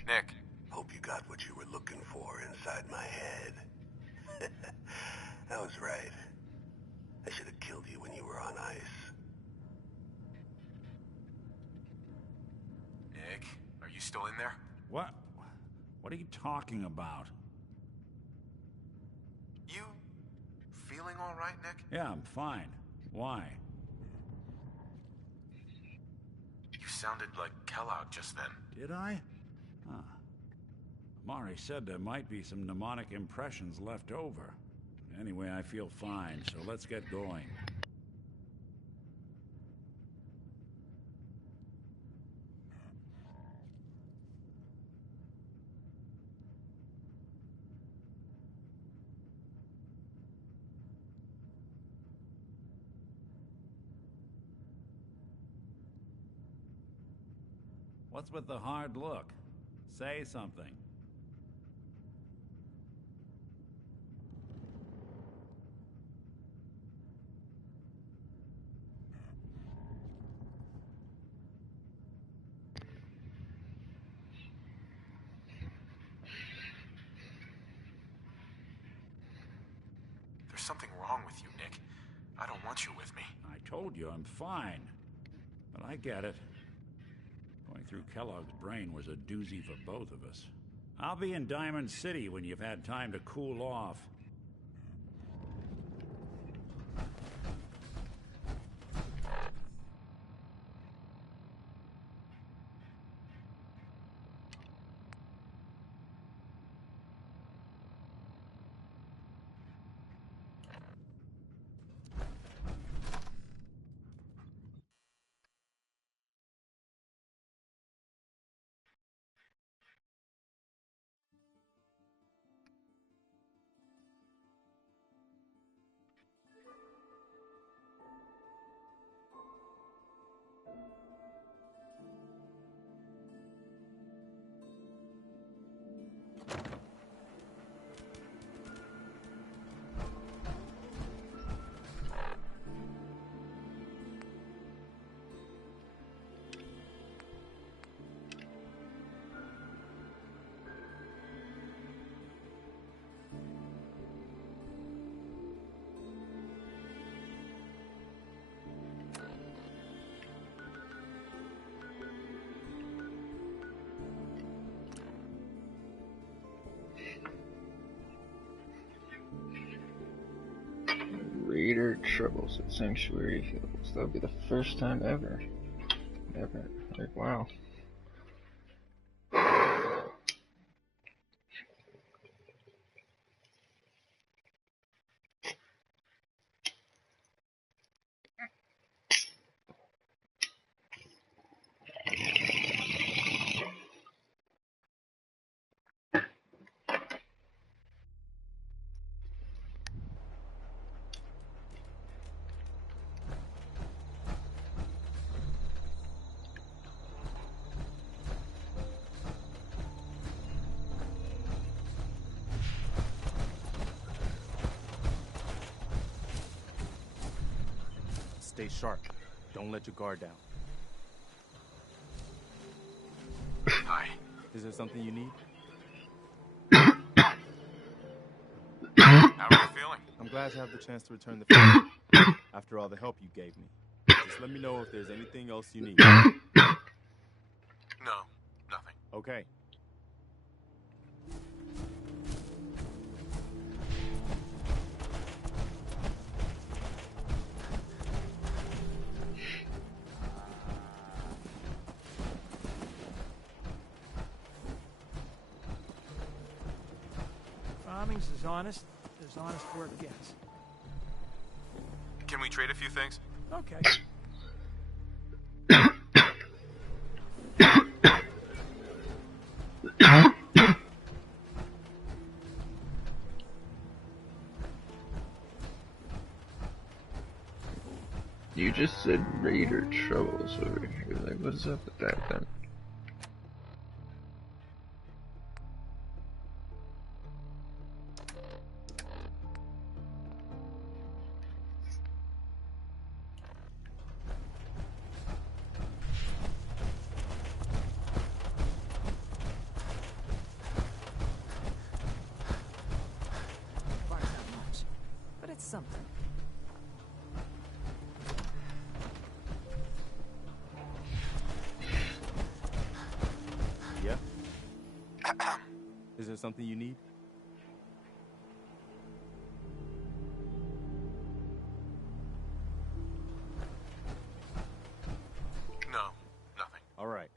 Nick. Hope you got what you were looking for inside my head. I was right. I should have killed you when you were on ice. Nick, are you still in there? What? What are you talking about? You feeling all right, Nick? Yeah, I'm fine. Why? You sounded like Kellogg just then. Did I? Huh. Mari said there might be some mnemonic impressions left over. Anyway, I feel fine, so let's get going. What's with the hard look? Say something. There's something wrong with you, Nick. I don't want you with me. I told you I'm fine. But I get it. Going through Kellogg's brain was a doozy for both of us. I'll be in Diamond City when you've had time to cool off. Raider troubles at Sanctuary Hills. That'll be the first time ever. Ever. Like, wow. Stay sharp. Don't let your guard down. Hi. Is there something you need? How are you feeling? I'm glad to have the chance to return the favor after all the help you gave me. Just let me know if there's anything else you need. No, nothing. Okay. Farming's as honest work gets. Can we trade a few things? Okay. You just said Raider troubles over here. Like, what is up with that then? Is there something you need? No, nothing. All right.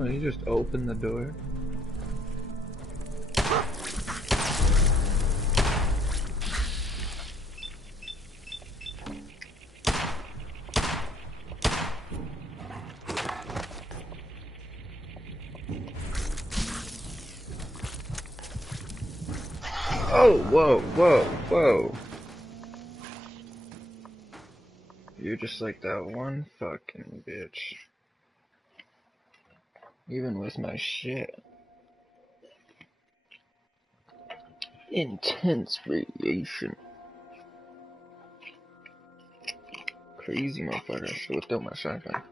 Oh, you just open the door? Oh, whoa, whoa, whoa. You're just like that one fucking bitch. Even with my shit. Intense radiation. Crazy motherfucker. I should whipped out my shotgun.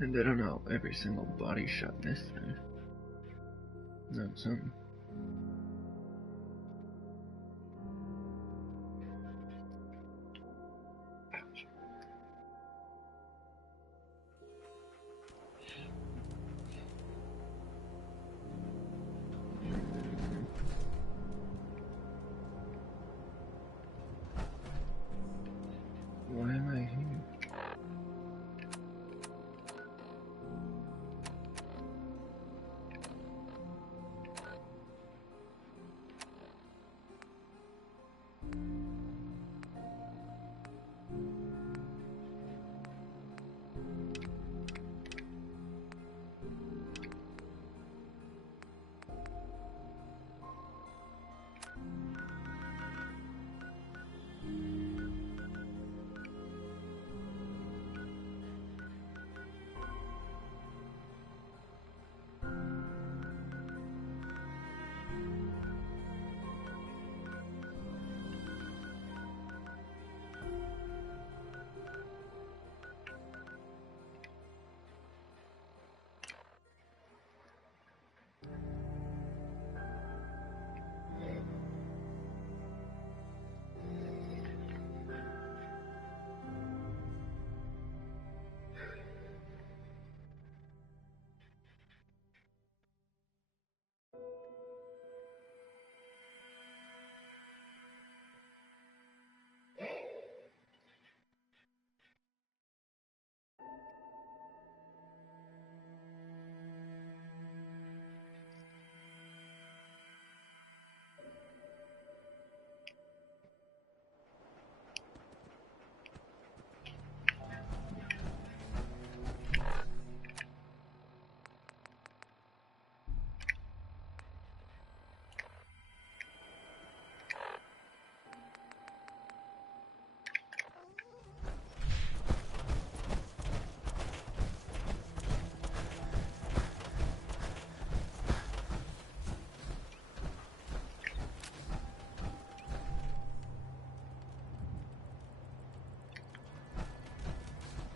And I don't know, every single body shot missed me. That's something.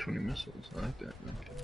20 missiles. I like that. Okay.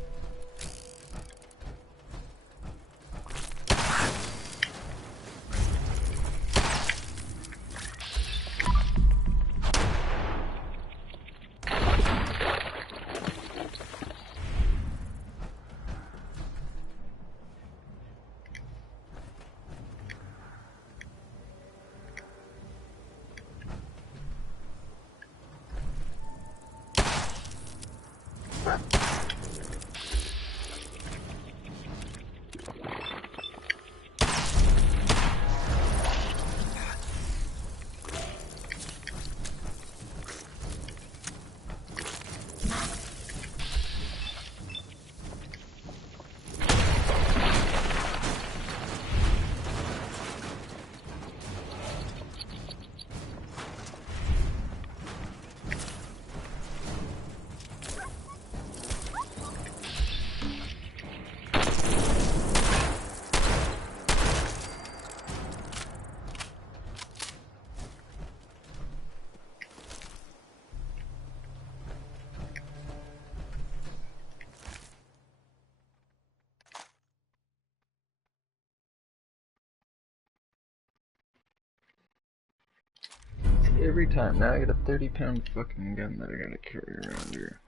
Every time. Now I got a 30-pound fucking gun that I gotta carry around here.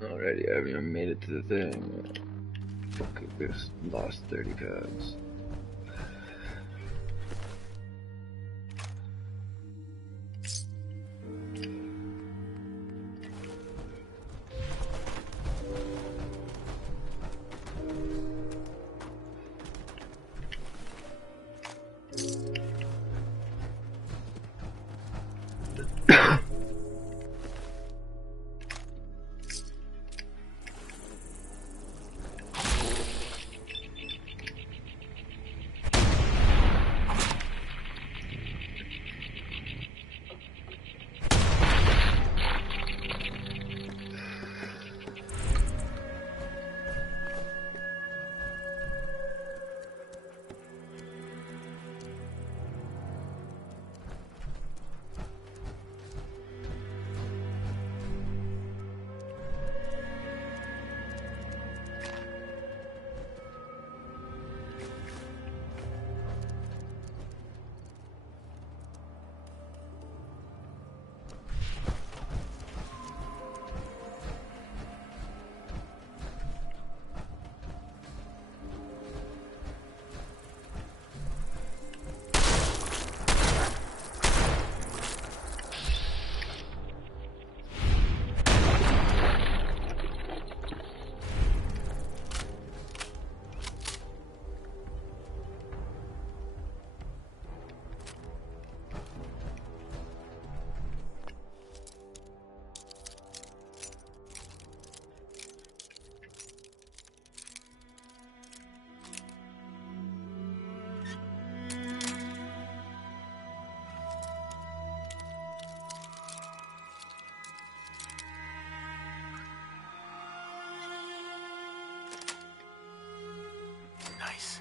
Alrighty, I haven't even made it to the thing. Fuck, I just lost 30 pounds. Nice.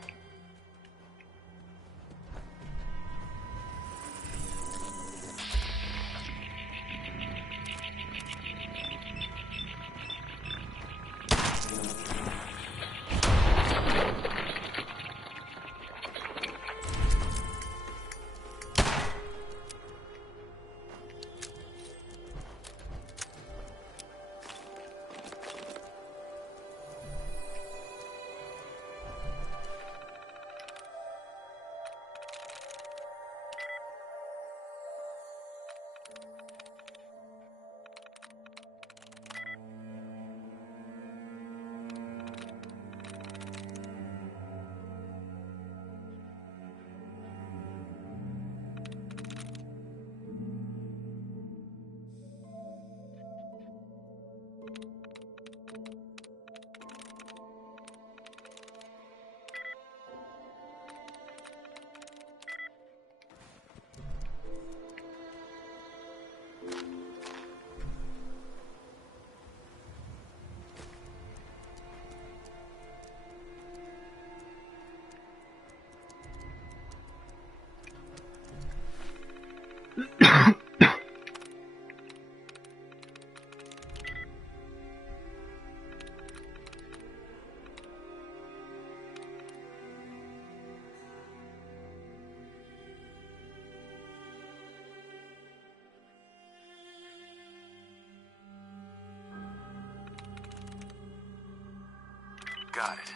got it.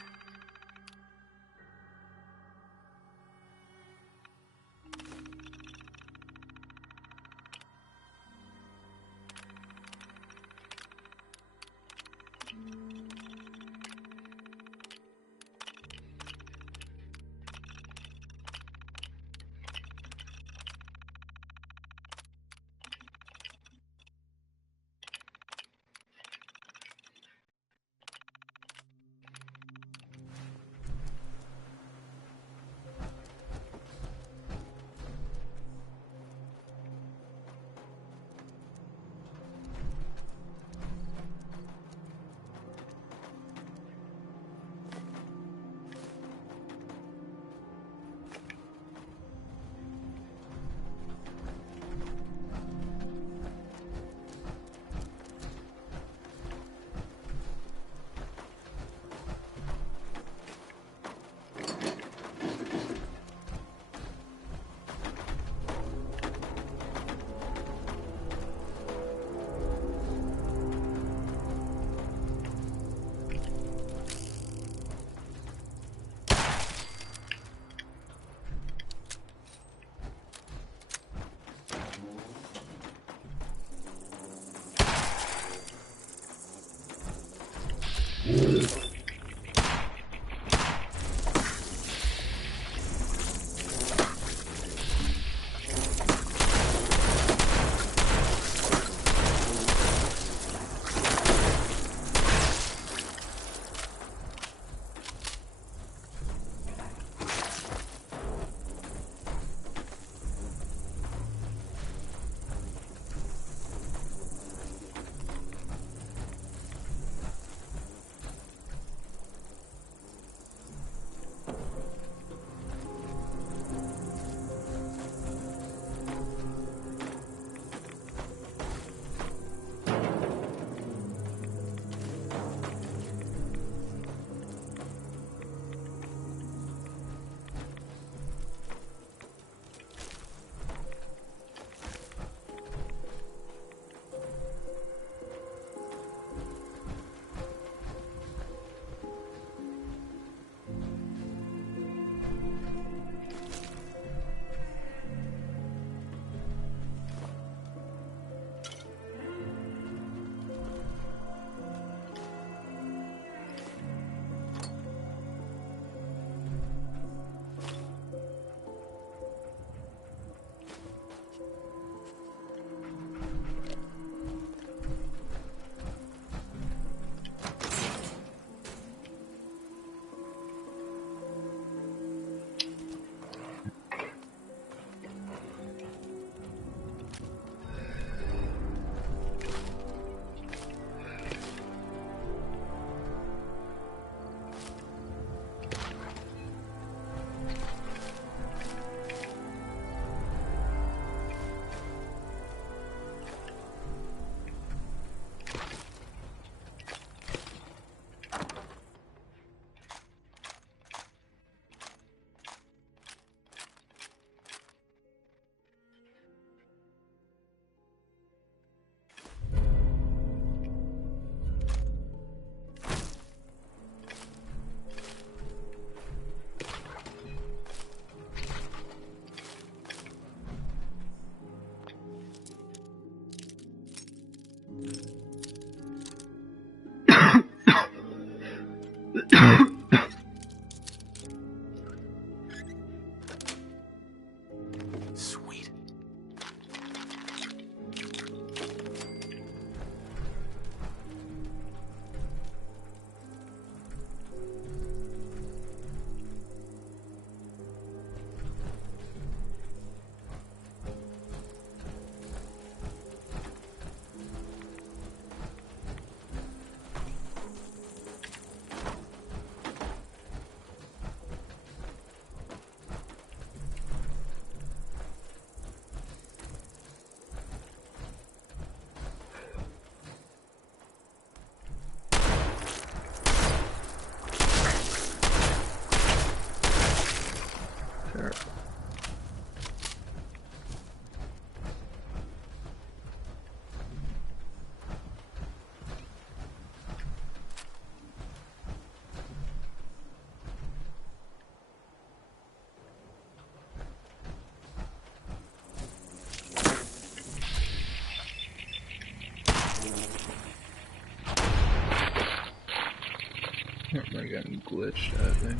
getting glitched, I think.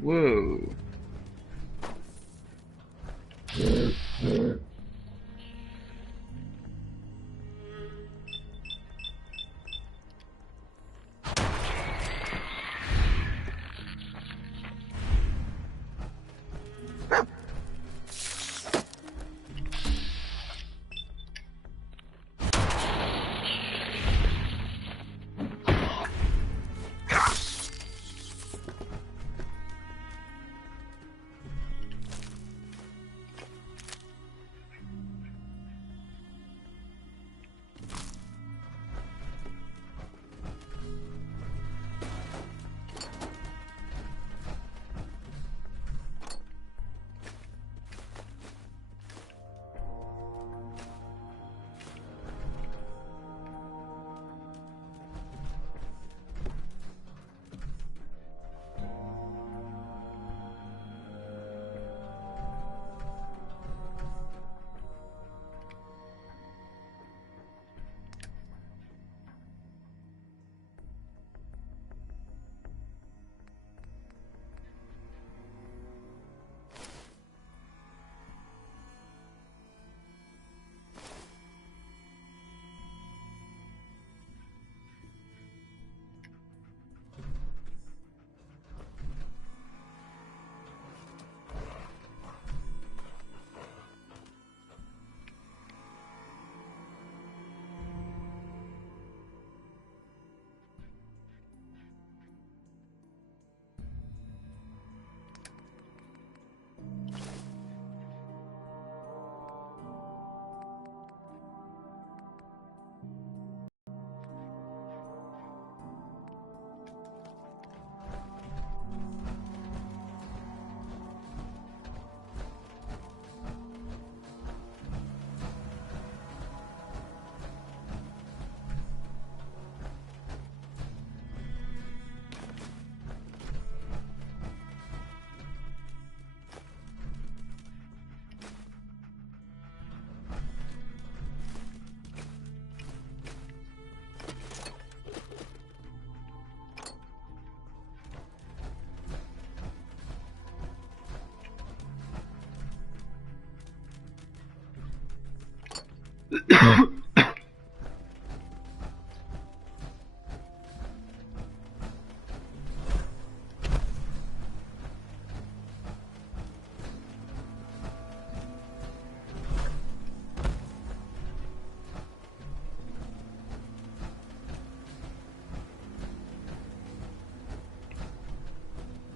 Whoa.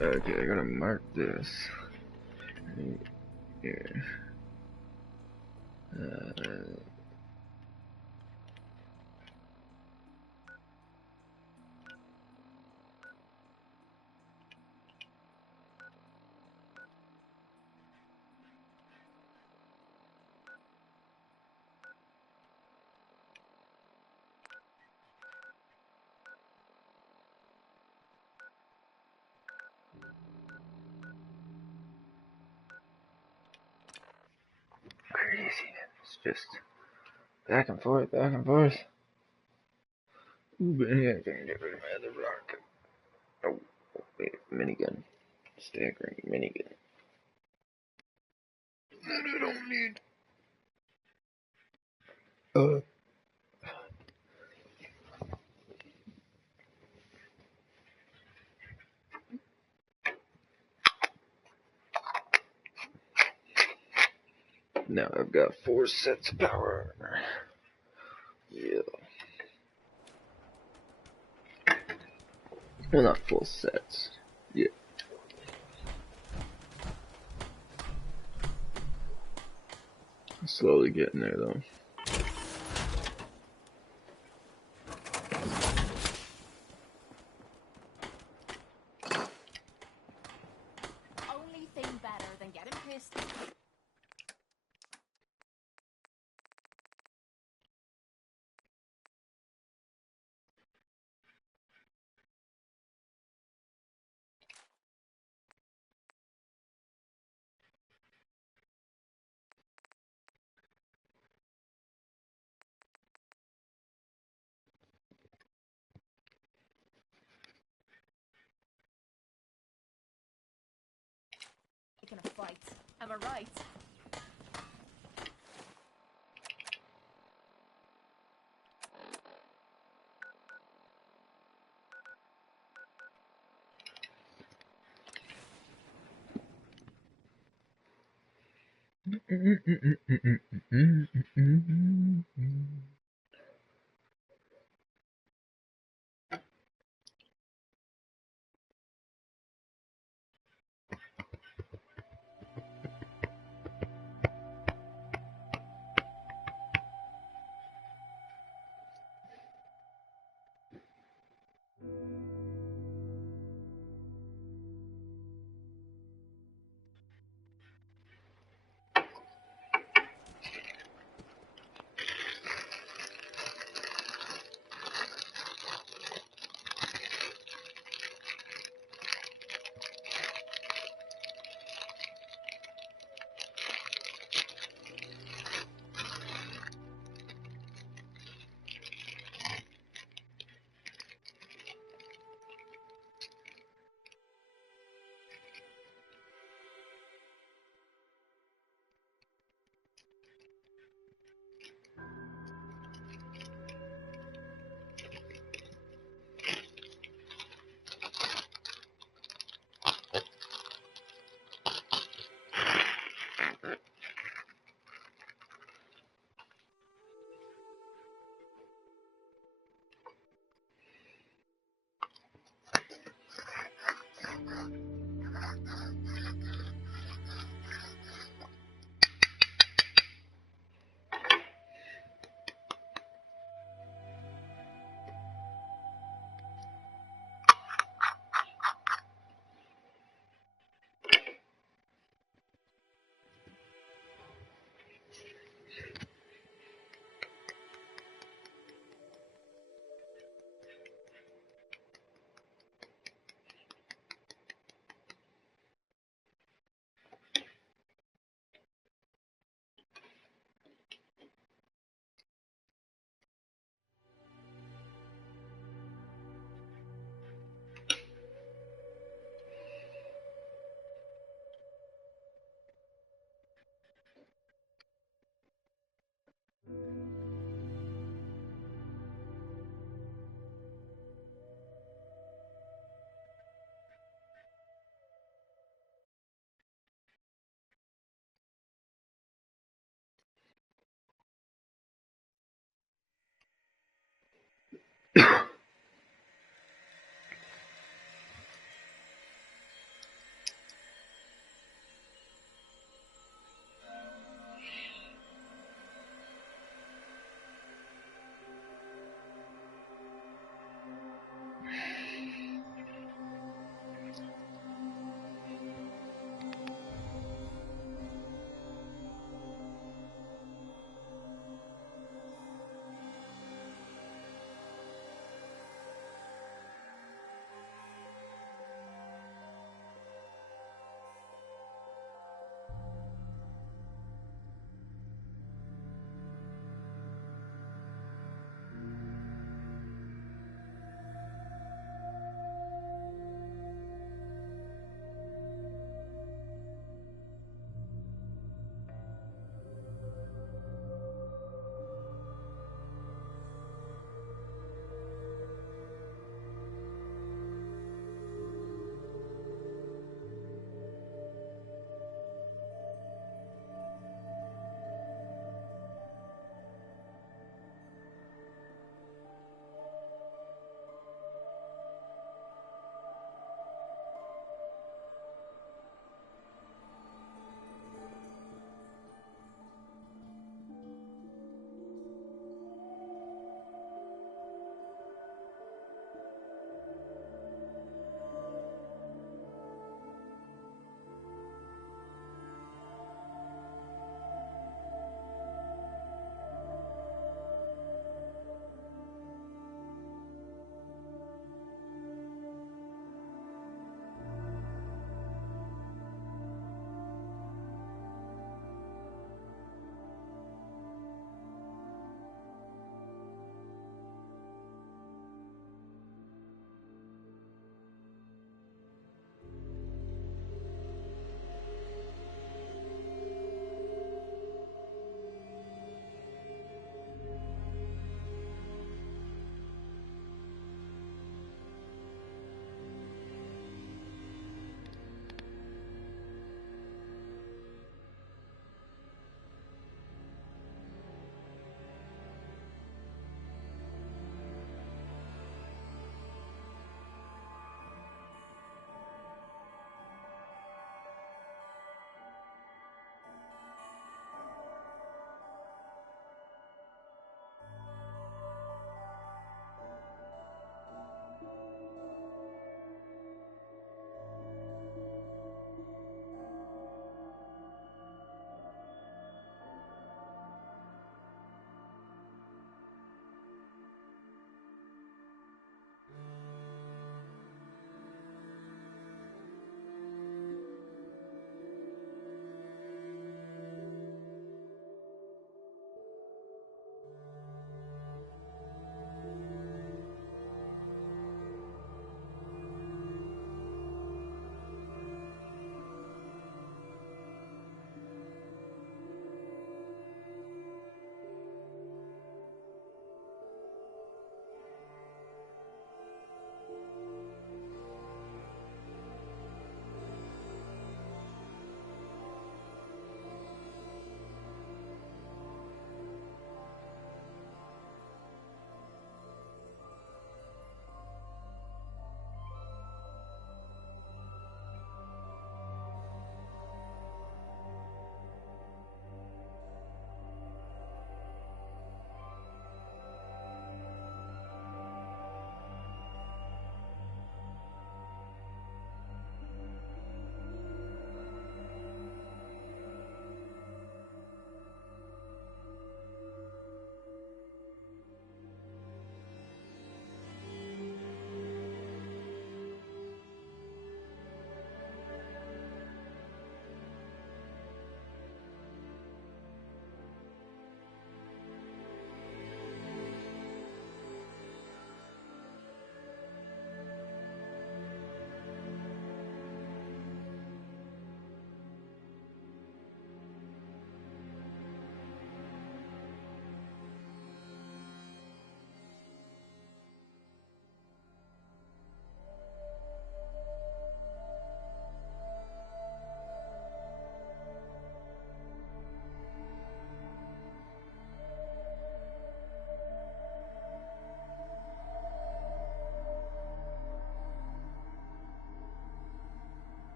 Okay, I gotta mark this right here. Crazy. It's just back and forth, back and forth. Ooh, but yeah, I can get rid of my other rocket. Oh, wait, minigun. Staggering minigun. That I don't need. Now I've got 4 sets of power. Yeah. Well, not full sets. Yeah. Slowly getting there though. Only thing better than getting pissed. Am I right?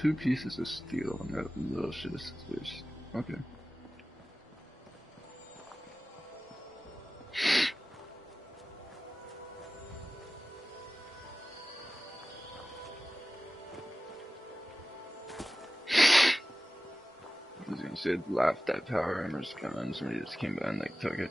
2 pieces of steel on that little shit of scissors. Okay. I was gonna say, laughed at Power Armor's gun, somebody just came by and like took it.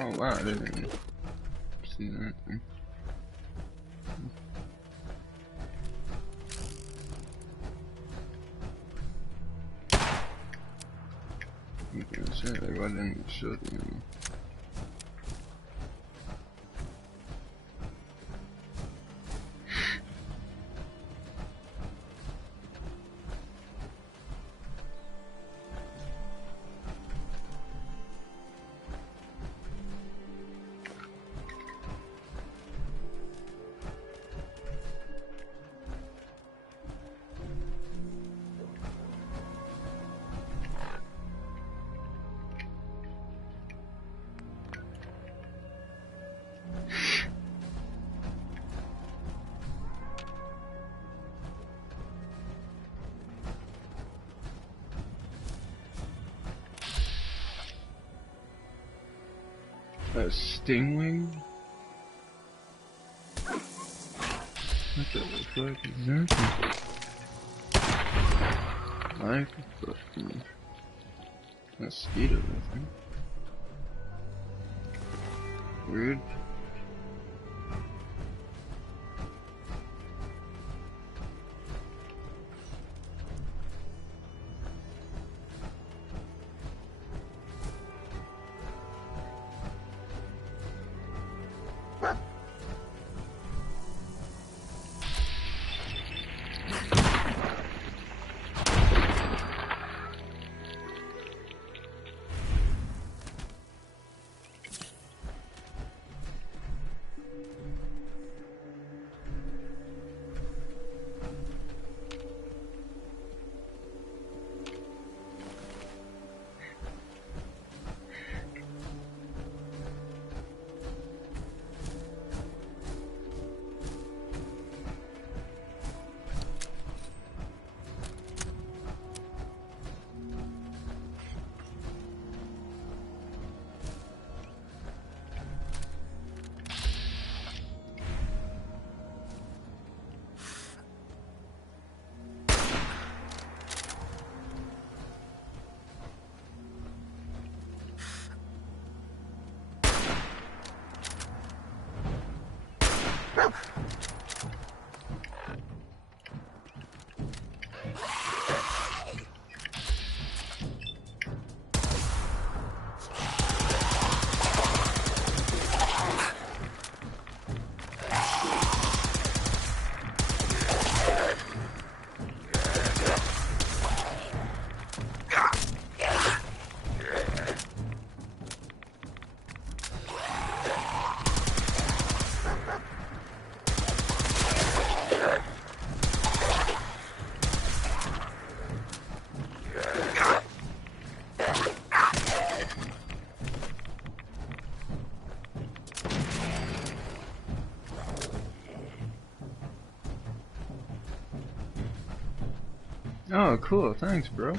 Oh wow, I didn't even see that. Okay, so like, why didn't it show the enemy? A stingwing? What the fuck is that? Like a fucking mosquito, I think. Weird. Oh, cool. Thanks, bro.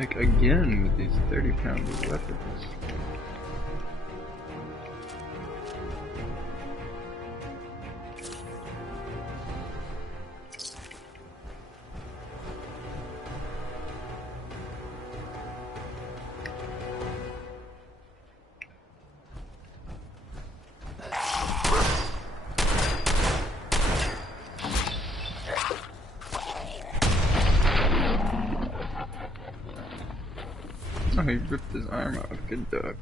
Like, again with these 30-pound weapons. Oh, he ripped his arm off. Good dog.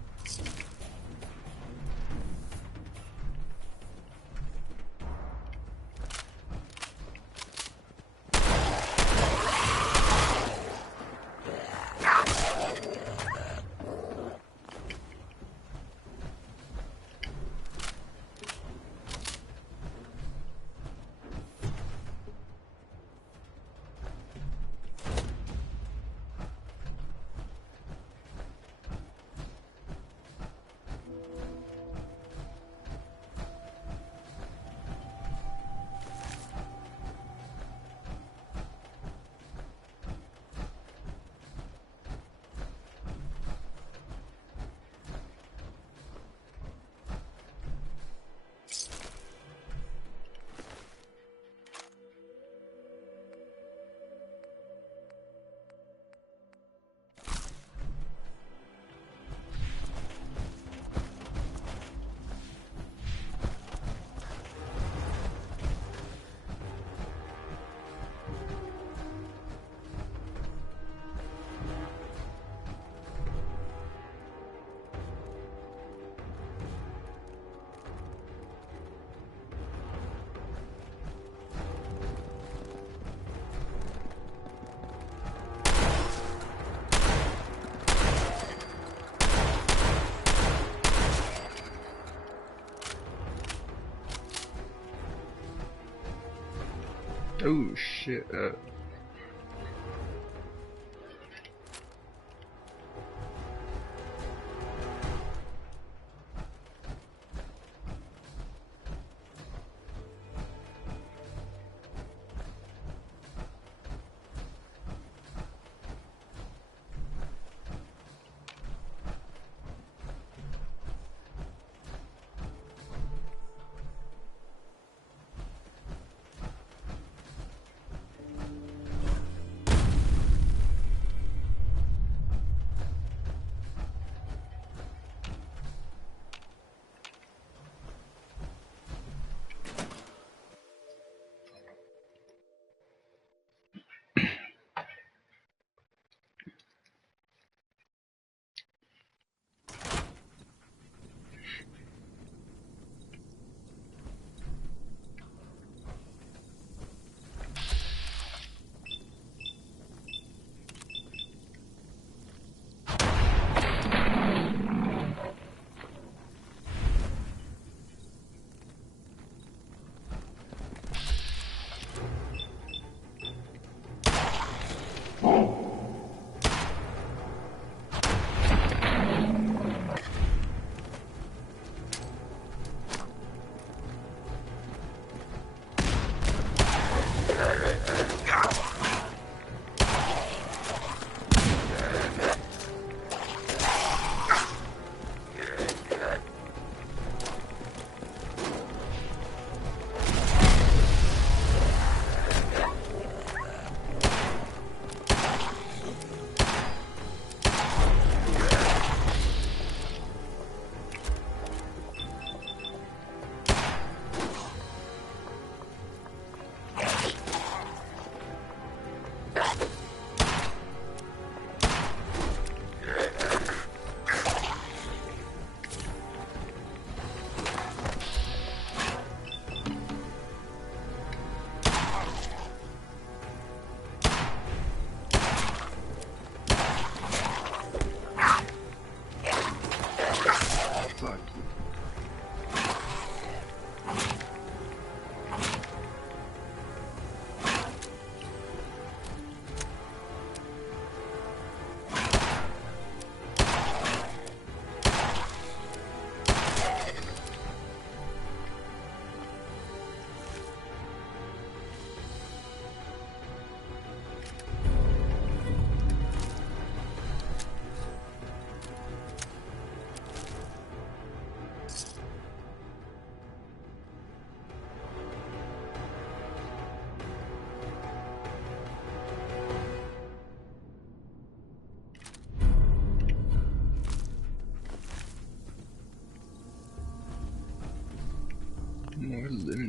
Oh shit.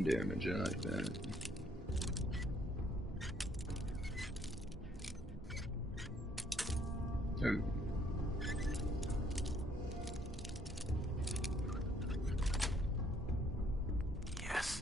damage, I like that. Oh. Yes.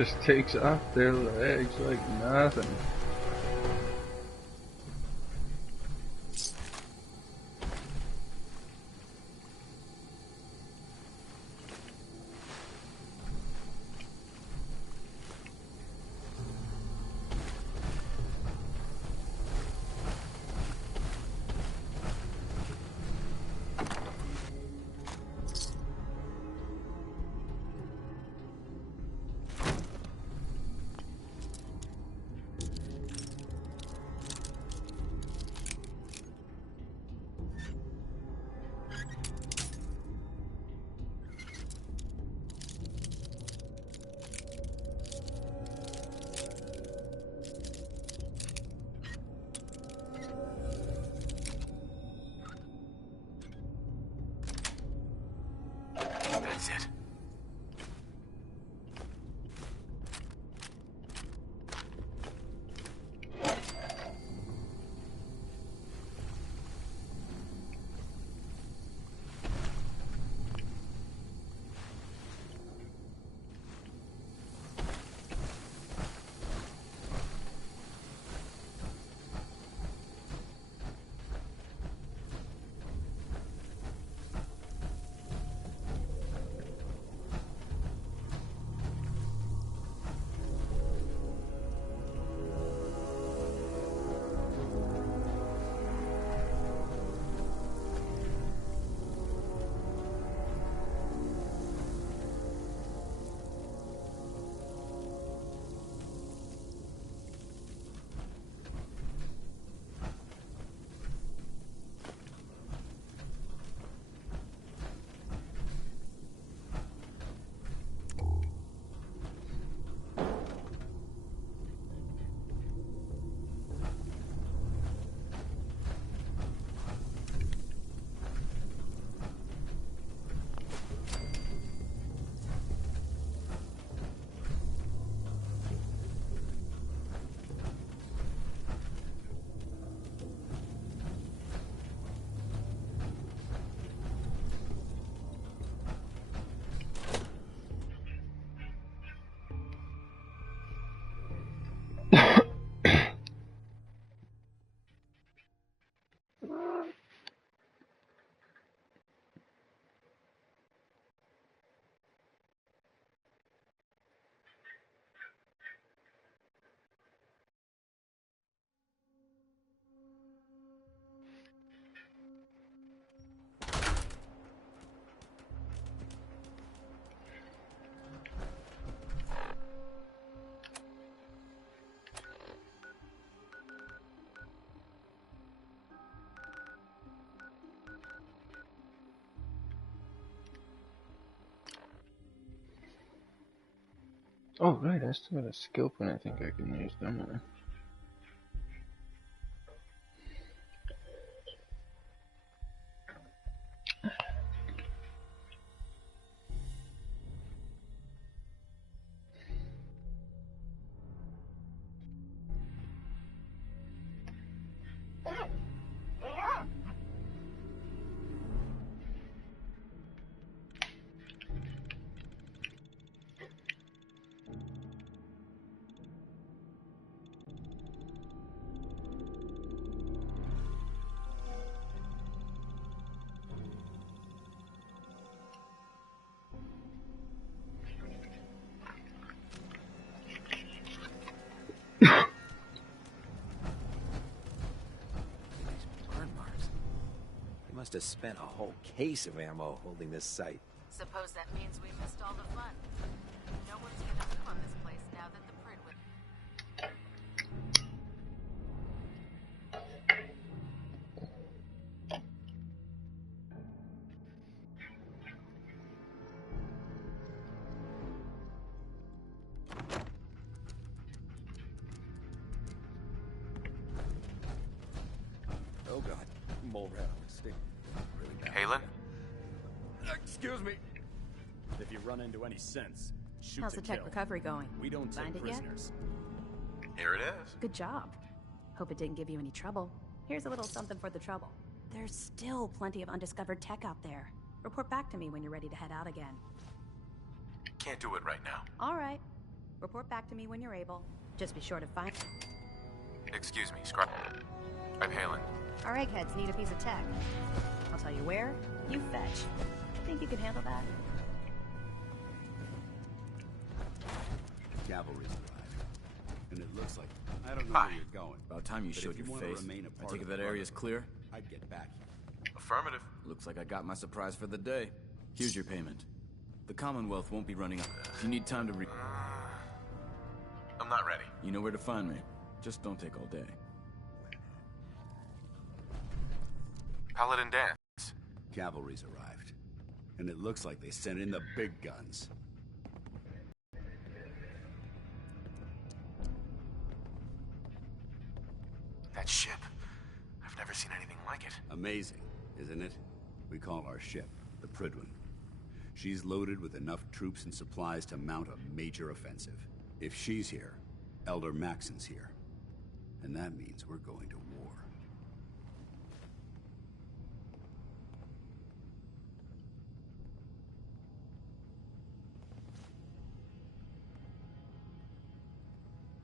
Just takes off their legs like nothing. That's it. Oh, right, I still got a skill point I think I can use, don't I? They must have spent a whole case of ammo holding this site. Suppose that means we missed all the fun. No one's gonna live on this place now that the Prid was... Oh god, mole rat on a stick. Really bad. Halen? Excuse me. If you run into any sense, shoot How's to the tech kill. recovery going? We don't Find take it yet? prisoners. Here it is. Good job. Hope it didn't give you any trouble. Here's a little something for the trouble. There's still plenty of undiscovered tech out there. Report back to me when you're ready to head out again. Can't do it right now. All right. Report back to me when you're able. Just be sure to find... Excuse me, Scrub. I'm Halen. Our eggheads need a piece of tech. I'll tell you where, you fetch. Think you can handle that? Cavalry's arrived. And it looks like... I don't know where you're going. About time you showed your face. I take it that area's clear? I'd get back here. Affirmative. Looks like I got my surprise for the day. Here's your payment. The Commonwealth won't be running up. If you need time to I'm not ready. You know where to find me. Just don't take all day. Paladin Dance. Cavalry's arrived. And it looks like they sent in the big guns. That ship. I've never seen anything like it. Amazing, isn't it? We call our ship the Prydwen. She's loaded with enough troops and supplies to mount a major offensive. If she's here, Elder Maxon's here. And that means we're going to war.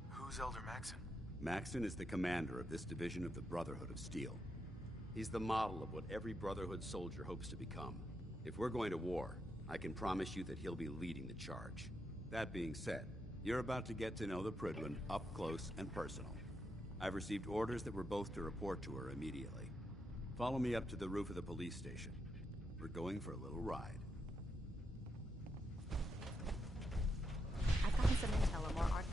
Who's Elder Maxon? Maxon is the commander of this division of the Brotherhood of Steel. He's the model of what every Brotherhood soldier hopes to become. If we're going to war, I can promise you that he'll be leading the charge. That being said, you're about to get to know the Prydwen up close and personal. I've received orders that we're both to report to her immediately. Follow me up to the roof of the police station. We're going for a little ride. I've gotten some intel on more art.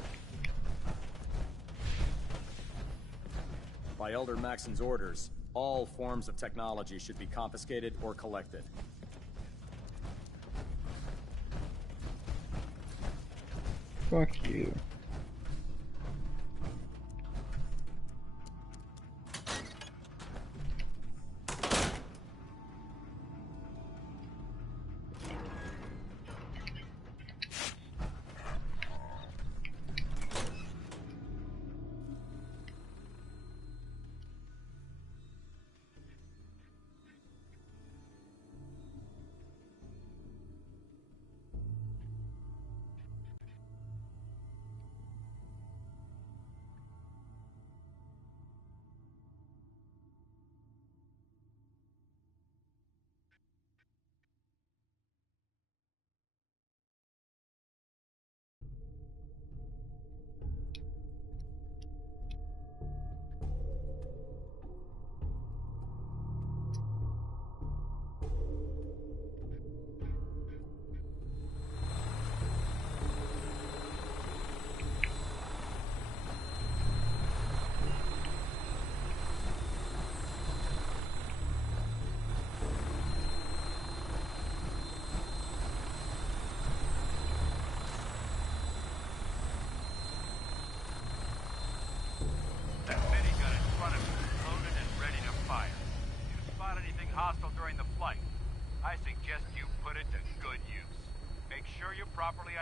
By Elder Maxon's orders, all forms of technology should be confiscated or collected. Fuck you.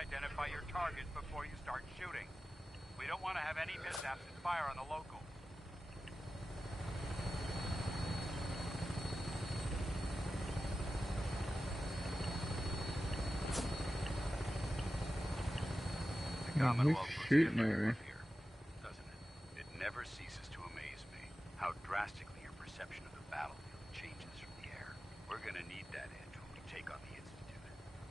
Identify your targets before you start shooting. We don't want to have any mishaps and fire on the locals. The Commonwealth shooting her. Here, doesn't it? It never ceases to amaze me how drastically your perception of the battlefield changes from the air. We're gonna need that edge when we take on the Institute.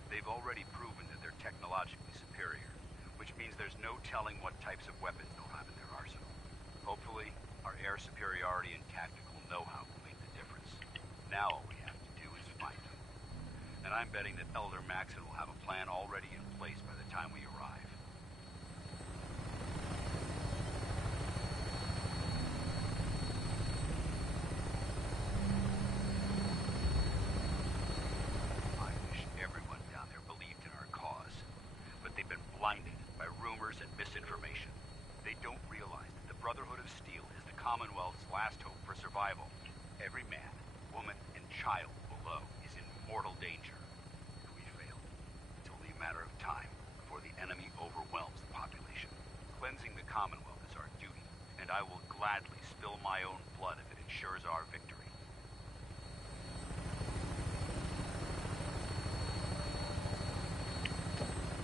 They've already proven that they're technologically superior, which means there's no telling what types of weapons they'll have in their arsenal. Hopefully, our air superiority and tactical know-how will make the difference. Now all we have to do is find them. And I'm betting that Elder Maxon will have a plan already in place by the time we arrive. I wish everyone down there believed in our cause, but they've been blinded by rumors and misinformation. They don't realize that the Brotherhood of Steel is the Commonwealth's last hope for survival. Every man, woman, and child below is in mortal danger. If we fail, it's only a matter of time before the enemy overwhelms the population. Cleansing the Commonwealth is our duty, and I will gladly spill my own blood if it ensures our victory.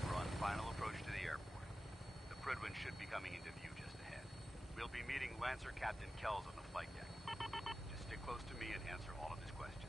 We're on final approach to the airport. answer Captain Kells on the flight deck. Just stick close to me and answer all of his questions.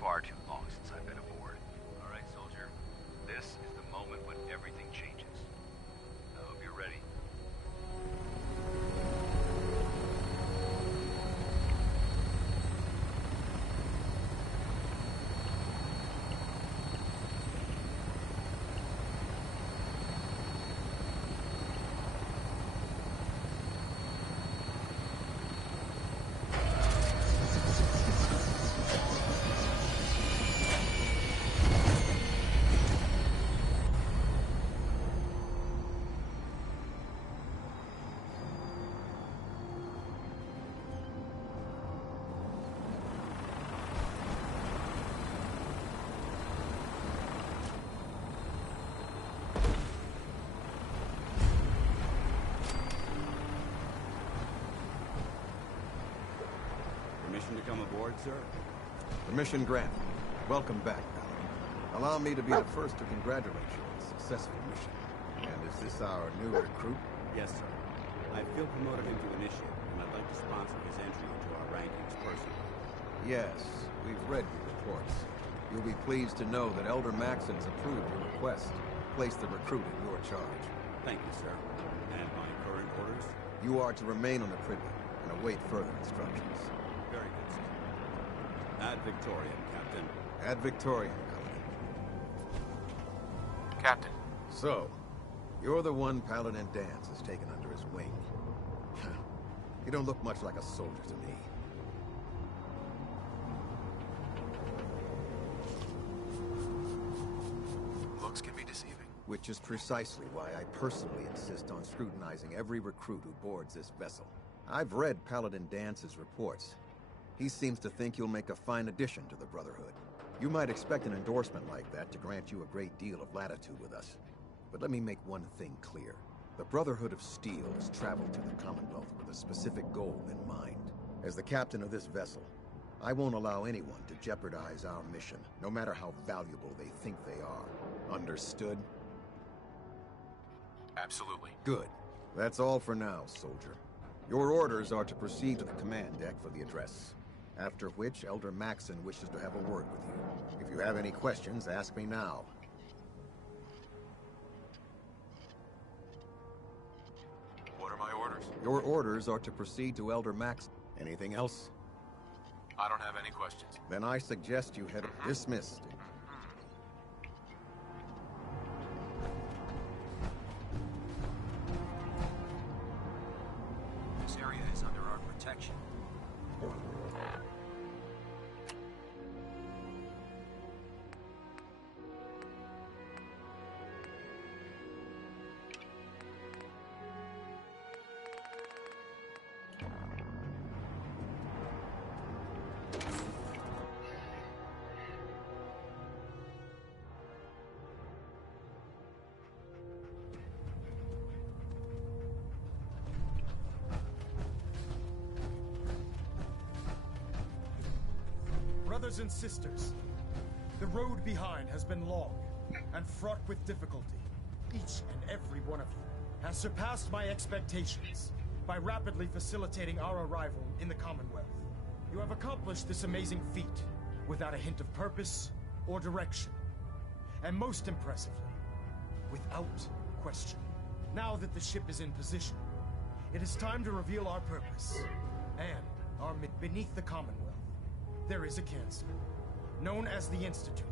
Far too long since I've been aboard. All right, soldier. This is the moment when everything changes. I hope you're ready. Permission to come aboard, sir? Permission granted. Welcome back, Paladin. Allow me to be the first to congratulate you on a successful mission. And is this our new recruit? Yes, sir. I feel promoted him to initiate, and I'd like to sponsor his entry into our rankings personally. Yes, we've read your reports. You'll be pleased to know that Elder Maxon's approved your request to place the recruit in your charge. Thank you, sir. And my current orders? You are to remain on the prison and await further instructions. Very good, sir. Ad Victoriam, Captain. Ad Victoriam, Paladin. Captain. So, you're the one Paladin Danse has taken under his wing. You don't look much like a soldier to me. Looks can be deceiving. Which is precisely why I personally insist on scrutinizing every recruit who boards this vessel. I've read Paladin Dance's reports. He seems to think you'll make a fine addition to the Brotherhood. You might expect an endorsement like that to grant you a great deal of latitude with us. But let me make one thing clear. The Brotherhood of Steel has traveled to the Commonwealth with a specific goal in mind. As the captain of this vessel, I won't allow anyone to jeopardize our mission, no matter how valuable they think they are. Understood? Absolutely. Good. That's all for now, soldier. Your orders are to proceed to the command deck for the address. After which, Elder Maxon wishes to have a word with you. If you have any questions, ask me now. What are my orders? Your orders are to proceed to Elder Maxon. Anything else? I don't have any questions. Then I suggest you head dismissed. This area is under our protection. Brothers and sisters, the road behind has been long. and fraught with difficulty. Each and every one of you has surpassed my expectations by rapidly facilitating our arrival in the Commonwealth. You have accomplished this amazing feat without a hint of purpose or direction. And most impressively, without question. Now that the ship is in position, it is time to reveal our purpose. And beneath the Commonwealth, there is a cancer, known as the Institute.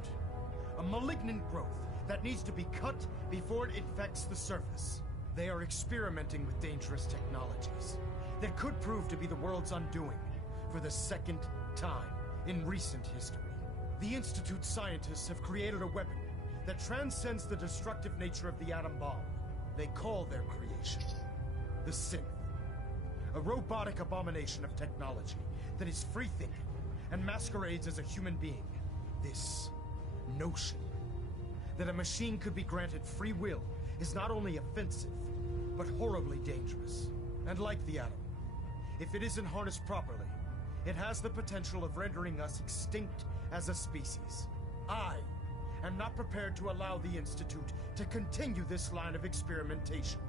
A malignant growth that needs to be cut before it infects the surface. They are experimenting with dangerous technologies that could prove to be the world's undoing for the second time in recent history. The Institute scientists have created a weapon that transcends the destructive nature of the atom bomb. They call their creation the Synth, a robotic abomination of technology that is free-thinking and masquerades as a human being. This notion that a machine could be granted free will is not only offensive, but horribly dangerous. And like the atom, if it isn't harnessed properly, it has the potential of rendering us extinct as a species. I am not prepared to allow the Institute to continue this line of experimentation.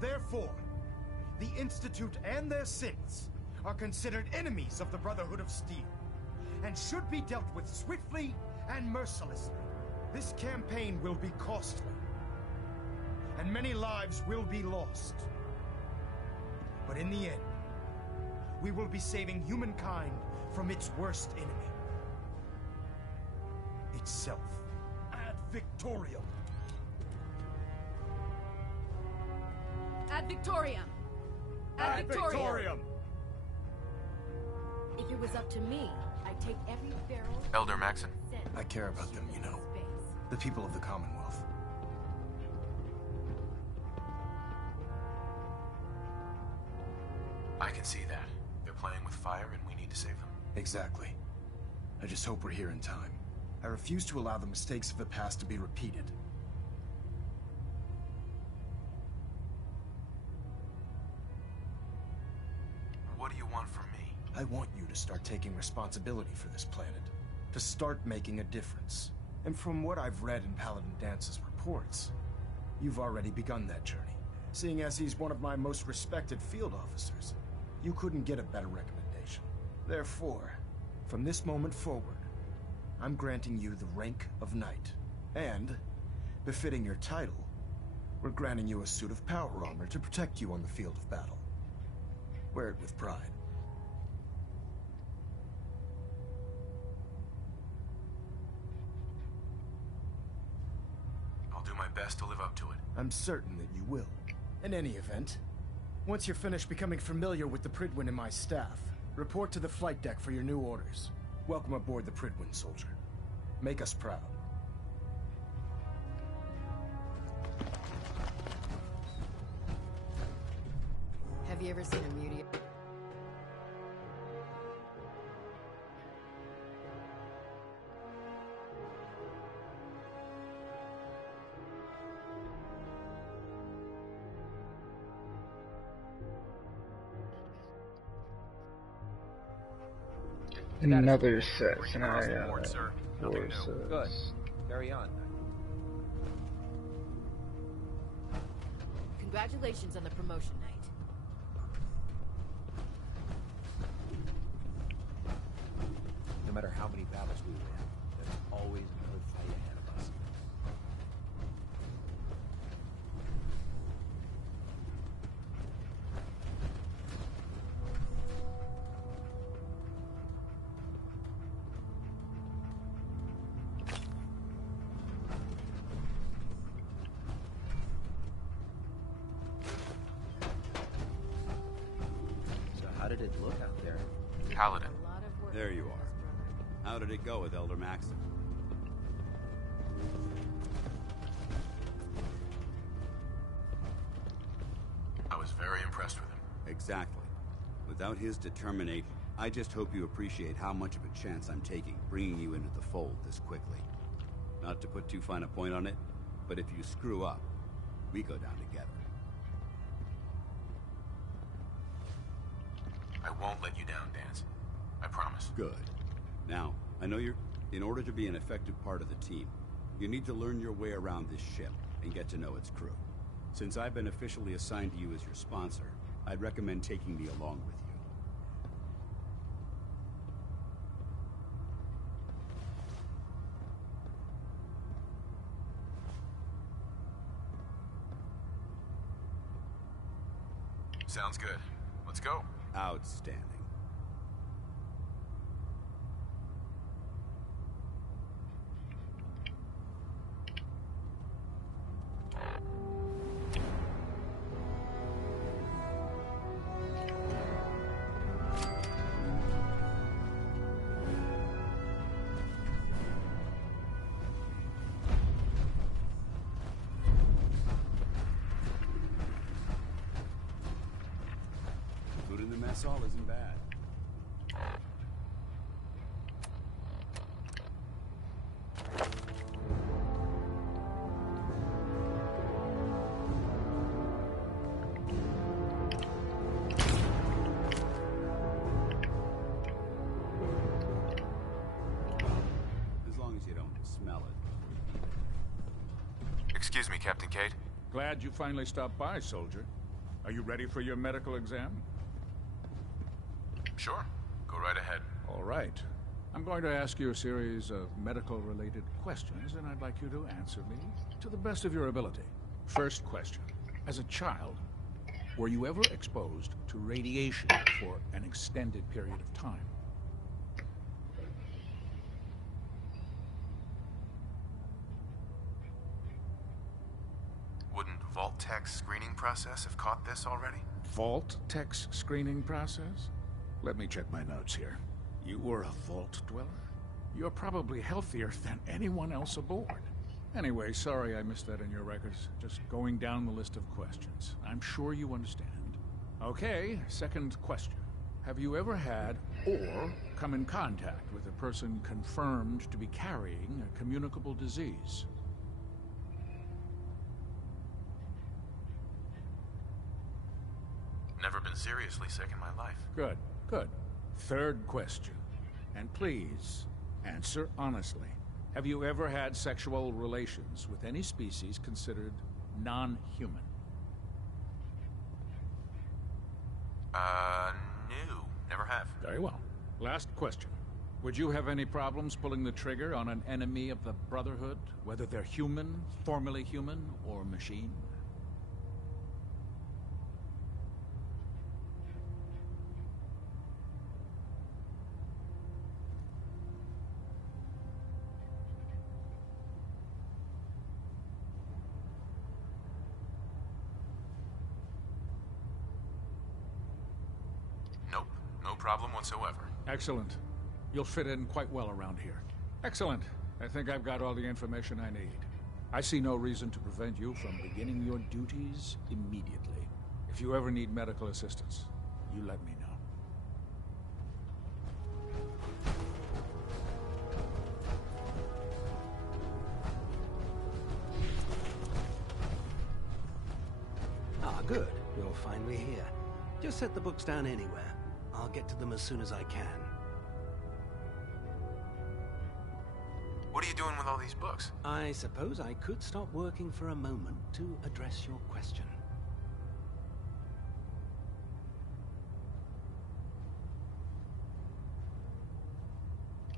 Therefore, the Institute and their synths are considered enemies of the Brotherhood of Steel, and should be dealt with swiftly and mercilessly. This campaign will be costly, and many lives will be lost. But in the end, we will be saving humankind from its worst enemy. Itself. Ad Victoriam. Ad Victoriam. Ad Victoriam. If it was up to me, I'd take every barrel... Elder Maxon. I care about them, you know. The people of the Commonwealth. I can see that. They're playing with fire and we need to save them. Exactly. I just hope we're here in time. I refuse to allow the mistakes of the past to be repeated. What do you want from me? I want you to start taking responsibility for this planet. To start making a difference. And from what I've read in Paladin Dance's reports, you've already begun that journey. Seeing as he's one of my most respected field officers, you couldn't get a better recommendation. Therefore, from this moment forward, I'm granting you the rank of Knight. And, befitting your title, we're granting you a suit of power armor to protect you on the field of battle. Wear it with pride. I'll do my best to live up to it. I'm certain that you will. In any event, once you're finished becoming familiar with the Pridwin and my staff, report to the flight deck for your new orders. Welcome aboard the Pridwin, soldier. Make us proud. Have you ever seen a meteor? Another set, and Good. Carry on. Congratulations on the promotion, Knight. No matter how many battles we win, there's always another fight ahead of us. How did it look out there? Paladin. There you are. How did it go with Elder Maxon? I was very impressed with him. Exactly. Without his determination, I just hope you appreciate how much of a chance I'm taking bringing you into the fold this quickly. Not to put too fine a point on it, but if you screw up, we go down together. I won't let you down, Dance. I promise. Good. Now, I know in order to be an effective part of the team, You need to learn your way around this ship and get to know its crew. Since I've been officially assigned to you as your sponsor, I'd recommend taking me along with you. Sounds good. Let's go. Outstanding. Food in the mess hall isn't bad. As long as you don't smell it. Excuse me, Captain Cade. Glad you finally stopped by, soldier. Are you ready for your medical exam? Sure. Go right ahead. All right. I'm going to ask you a series of medical-related questions, and I'd like you to answer me to the best of your ability. First question. As a child, were you ever exposed to radiation for an extended period of time? Wouldn't Vault-Tech's screening process have caught this already? Vault-Tech's screening process? Let me check my notes here. You were a Vault Dweller? You're probably healthier than anyone else aboard. Anyway, sorry I missed that in your records. Just going down the list of questions. I'm sure you understand. Okay, second question. Have you ever had or come in contact with a person confirmed to be carrying a communicable disease? Never been seriously sick in my life. Good, good. Third question. And please, answer honestly. Have you ever had sexual relations with any species considered non-human? No. Never have. Very well. Last question. Would you have any problems pulling the trigger on an enemy of the Brotherhood, whether they're human, formerly human, or machine? Nope. No problem whatsoever. Excellent. You'll fit in quite well around here. Excellent. I think I've got all the information I need. I see no reason to prevent you from beginning your duties immediately. If you ever need medical assistance, you let me know. Ah, good. You're finally here. Just set the books down anywhere. I'll get to them as soon as I can. What are you doing with all these books? I suppose I could stop working for a moment to address your question.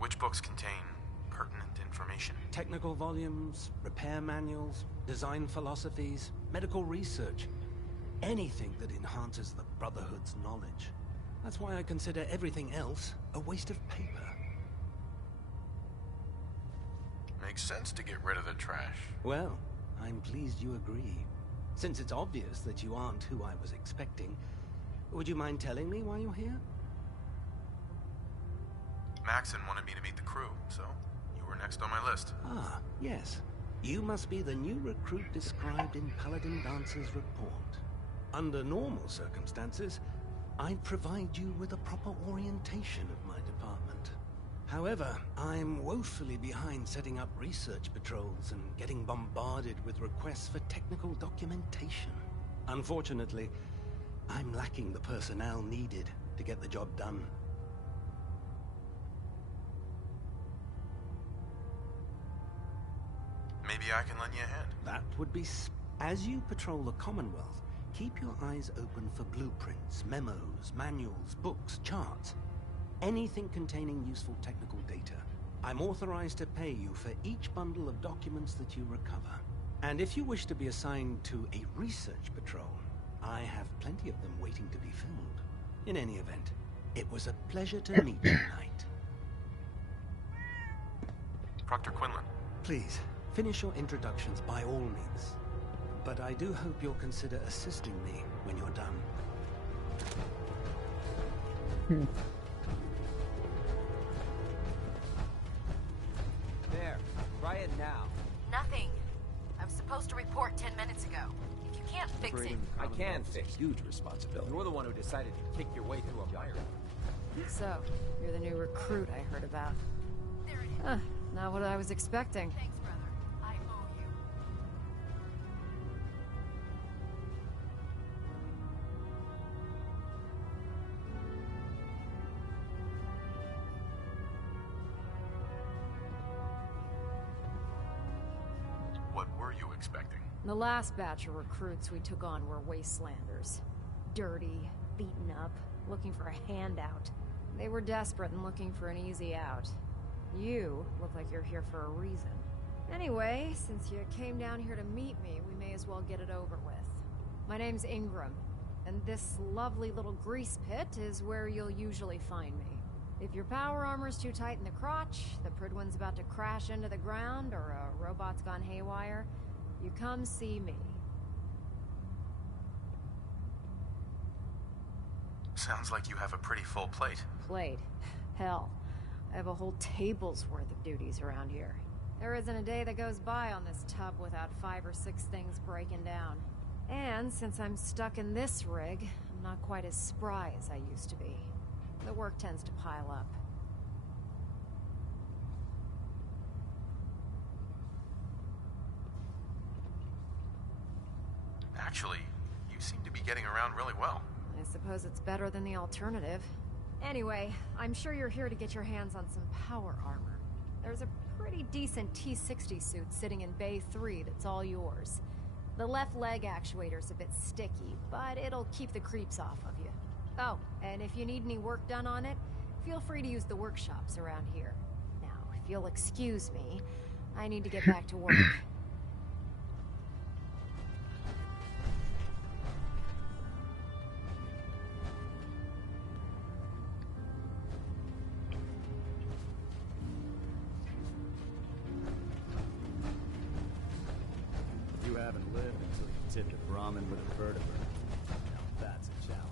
Which books contain pertinent information? Technical volumes, repair manuals, design philosophies, medical research. Anything that enhances the Brotherhood's knowledge. That's why I consider everything else a waste of paper. Makes sense to get rid of the trash. Well, I'm pleased you agree. Since it's obvious that you aren't who I was expecting, would you mind telling me why you're here? Maxon wanted me to meet the crew, so you were next on my list. Ah, yes. You must be the new recruit described in Paladin Dance's report. Under normal circumstances, I'd provide you with a proper orientation of my department. However, I'm woefully behind setting up research patrols and getting bombarded with requests for technical documentation. Unfortunately, I'm lacking the personnel needed to get the job done. That would be... As you patrol the Commonwealth, keep your eyes open for blueprints, memos, manuals, books, charts. Anything containing useful technical data. I'm authorized to pay you for each bundle of documents that you recover. And if you wish to be assigned to a research patrol, I have plenty of them waiting to be filled. In any event, it was a pleasure to meet you tonight. Proctor Quinlan. Please, finish your introductions by all means. But I do hope you'll consider assisting me when you're done. There. Try it now. Nothing. I was supposed to report 10 minutes ago. If you can't fix it... I can fix. Huge responsibility. You're the one who decided to kick your way through a fire. So, you're the new recruit I heard about. Not what I was expecting. Thanks, brother. I owe you. What were you expecting? The last batch of recruits we took on were wastelanders. Dirty, beaten up, looking for a handout. They were desperate and looking for an easy out. You look like you're here for a reason. Anyway, since you came down here to meet me, we may as well get it over with. My name's Ingram, and this lovely little grease pit is where you'll usually find me. If your power armor's too tight in the crotch, the Pridwin's about to crash into the ground, or a robot's gone haywire, you come see me. Sounds like you have a pretty full plate. Plate? Hell. I have a whole table's worth of duties around here. There isn't a day that goes by on this tub without 5 or 6 things breaking down. And since I'm stuck in this rig, I'm not quite as spry as I used to be. The work tends to pile up. Actually, you seem to be getting around really well. I suppose it's better than the alternative. Anyway, I'm sure you're here to get your hands on some power armor. There's a pretty decent T-60 suit sitting in Bay 3 that's all yours. The left leg actuator's a bit sticky, but it'll keep the creeps off of you. Oh, and if you need any work done on it, feel free to use the workshops around here. Now, if you'll excuse me, I need to get back to work. You haven't lived until you tipped a Brahmin with a vertebrae. Now that's a challenge.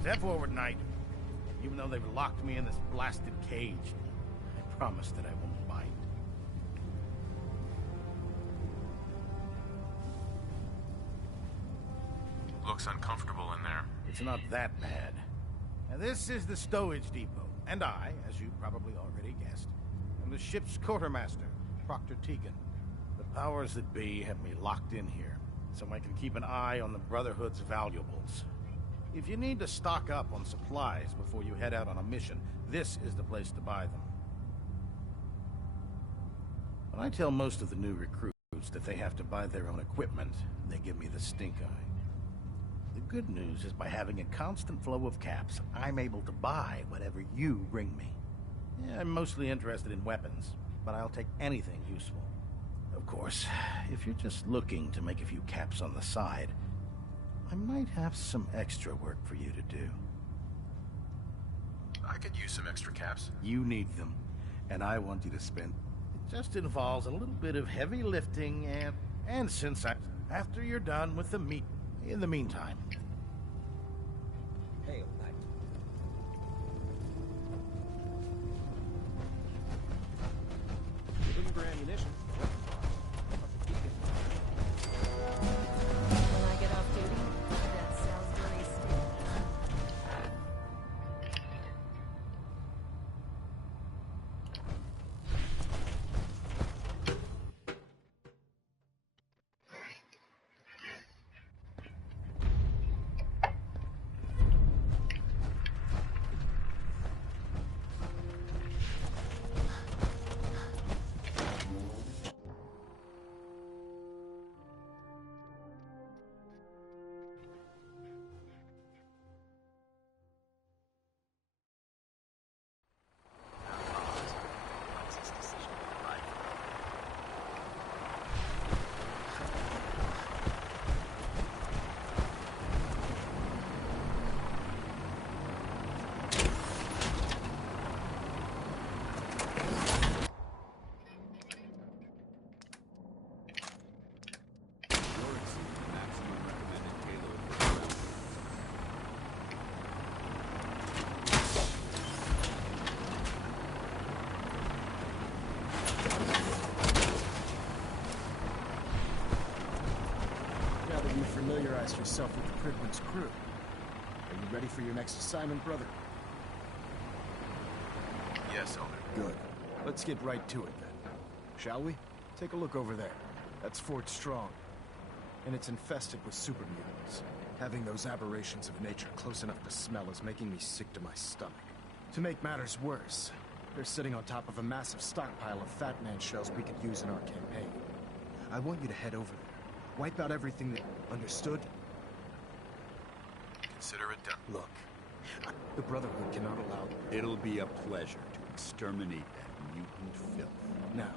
Step forward, Knight. Even though they've locked me in this blasted cage, I promise that I won't bite. Looks uncomfortable in there. It's not that bad. Now, this is the stowage depot, and I, as you probably already guessed, am the ship's quartermaster, Proctor Tegan. The powers that be have me locked in here, so I can keep an eye on the Brotherhood's valuables. If you need to stock up on supplies before you head out on a mission, this is the place to buy them. When I tell most of the new recruits that they have to buy their own equipment, they give me the stink eye. The good news is by having a constant flow of caps, I'm able to buy whatever you bring me. Yeah, I'm mostly interested in weapons, but I'll take anything useful. Of course, if you're just looking to make a few caps on the side, I might have some extra work for you to do. I could use some extra caps. You need them, and I want you to spend Just involves a little bit of heavy lifting and since after you're done with the meat. In the meantime. Hail, knight. Looking for ammunition. When I get off duty, that Salisbury steak. You familiarized yourself with the Pridman's crew. Are you ready for your next assignment, brother? Yes, Elder. Good. Let's get right to it, then. Shall we? Take a look over there. That's Fort Strong. And it's infested with super mutants. Having those aberrations of nature close enough to smell is making me sick to my stomach. To make matters worse, they're sitting on top of a massive stockpile of Fat Man shells we could use in our campaign. I want you to head over there. Wipe out everything that... Understood? Consider it done. Look, the Brotherhood cannot allow... It'll be a pleasure to exterminate that mutant filth. Now,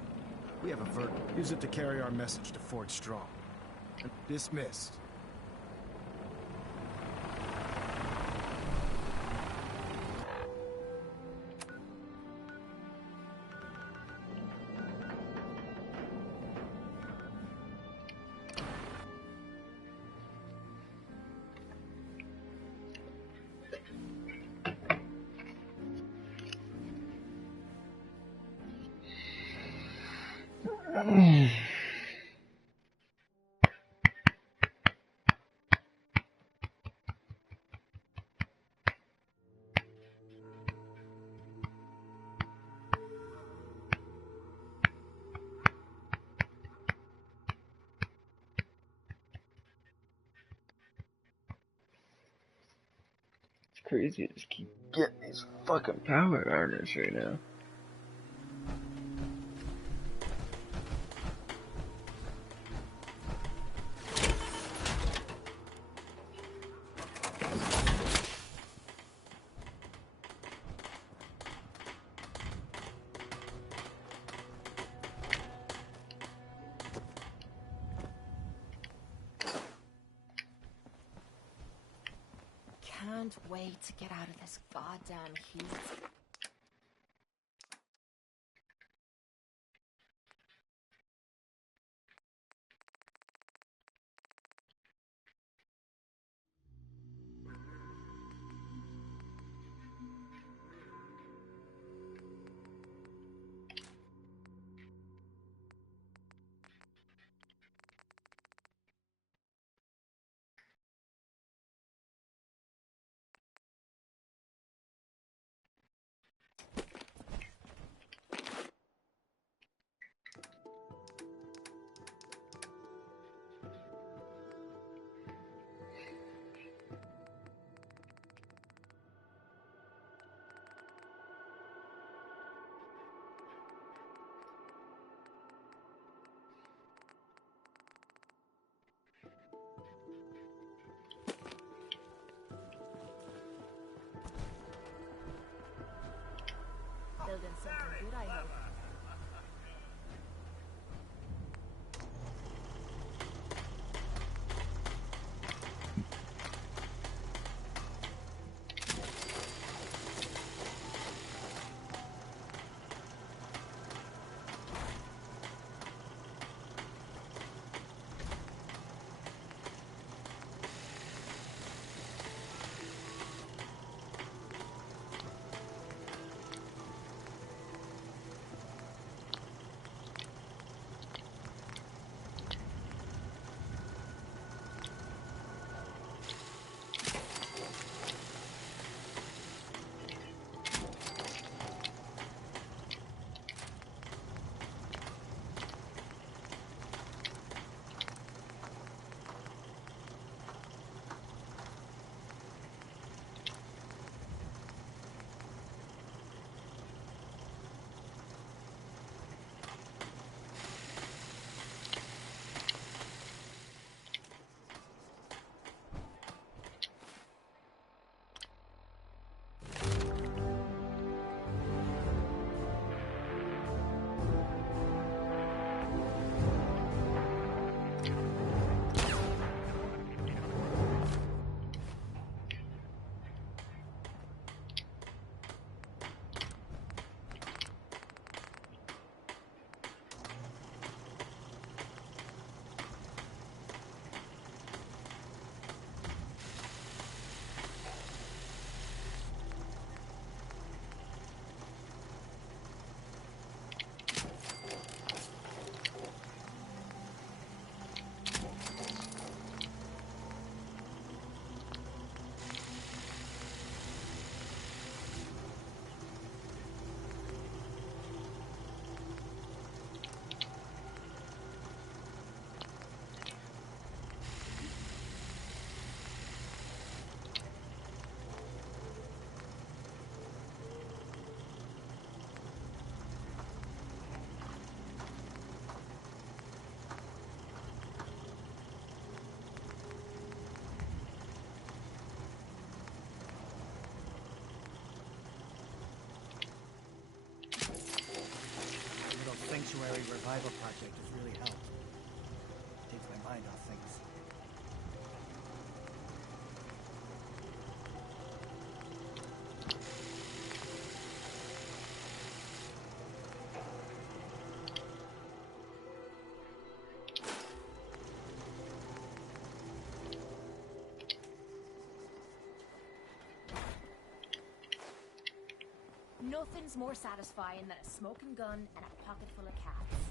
we have a verdict. Use it to carry our message to Fort Strong. Dismissed. Crazy to just keep getting these fucking power armors right now. Can't wait to get out of this goddamn heat. temporary revival project has really helped. Takes my mind off things. Nothing's more satisfying than a smoking gun and a pocket full of cats.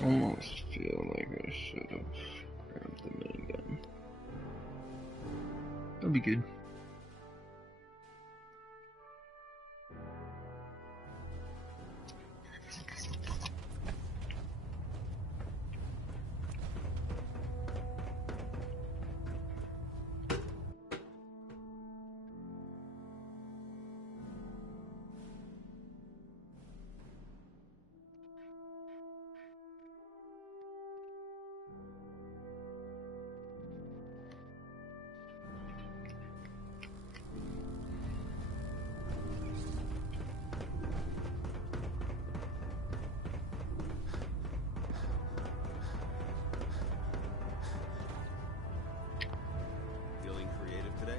Almost feel like I should have grabbed the minigun. That'll be good. Feeling creative today?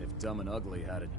If Dumb and Ugly had it.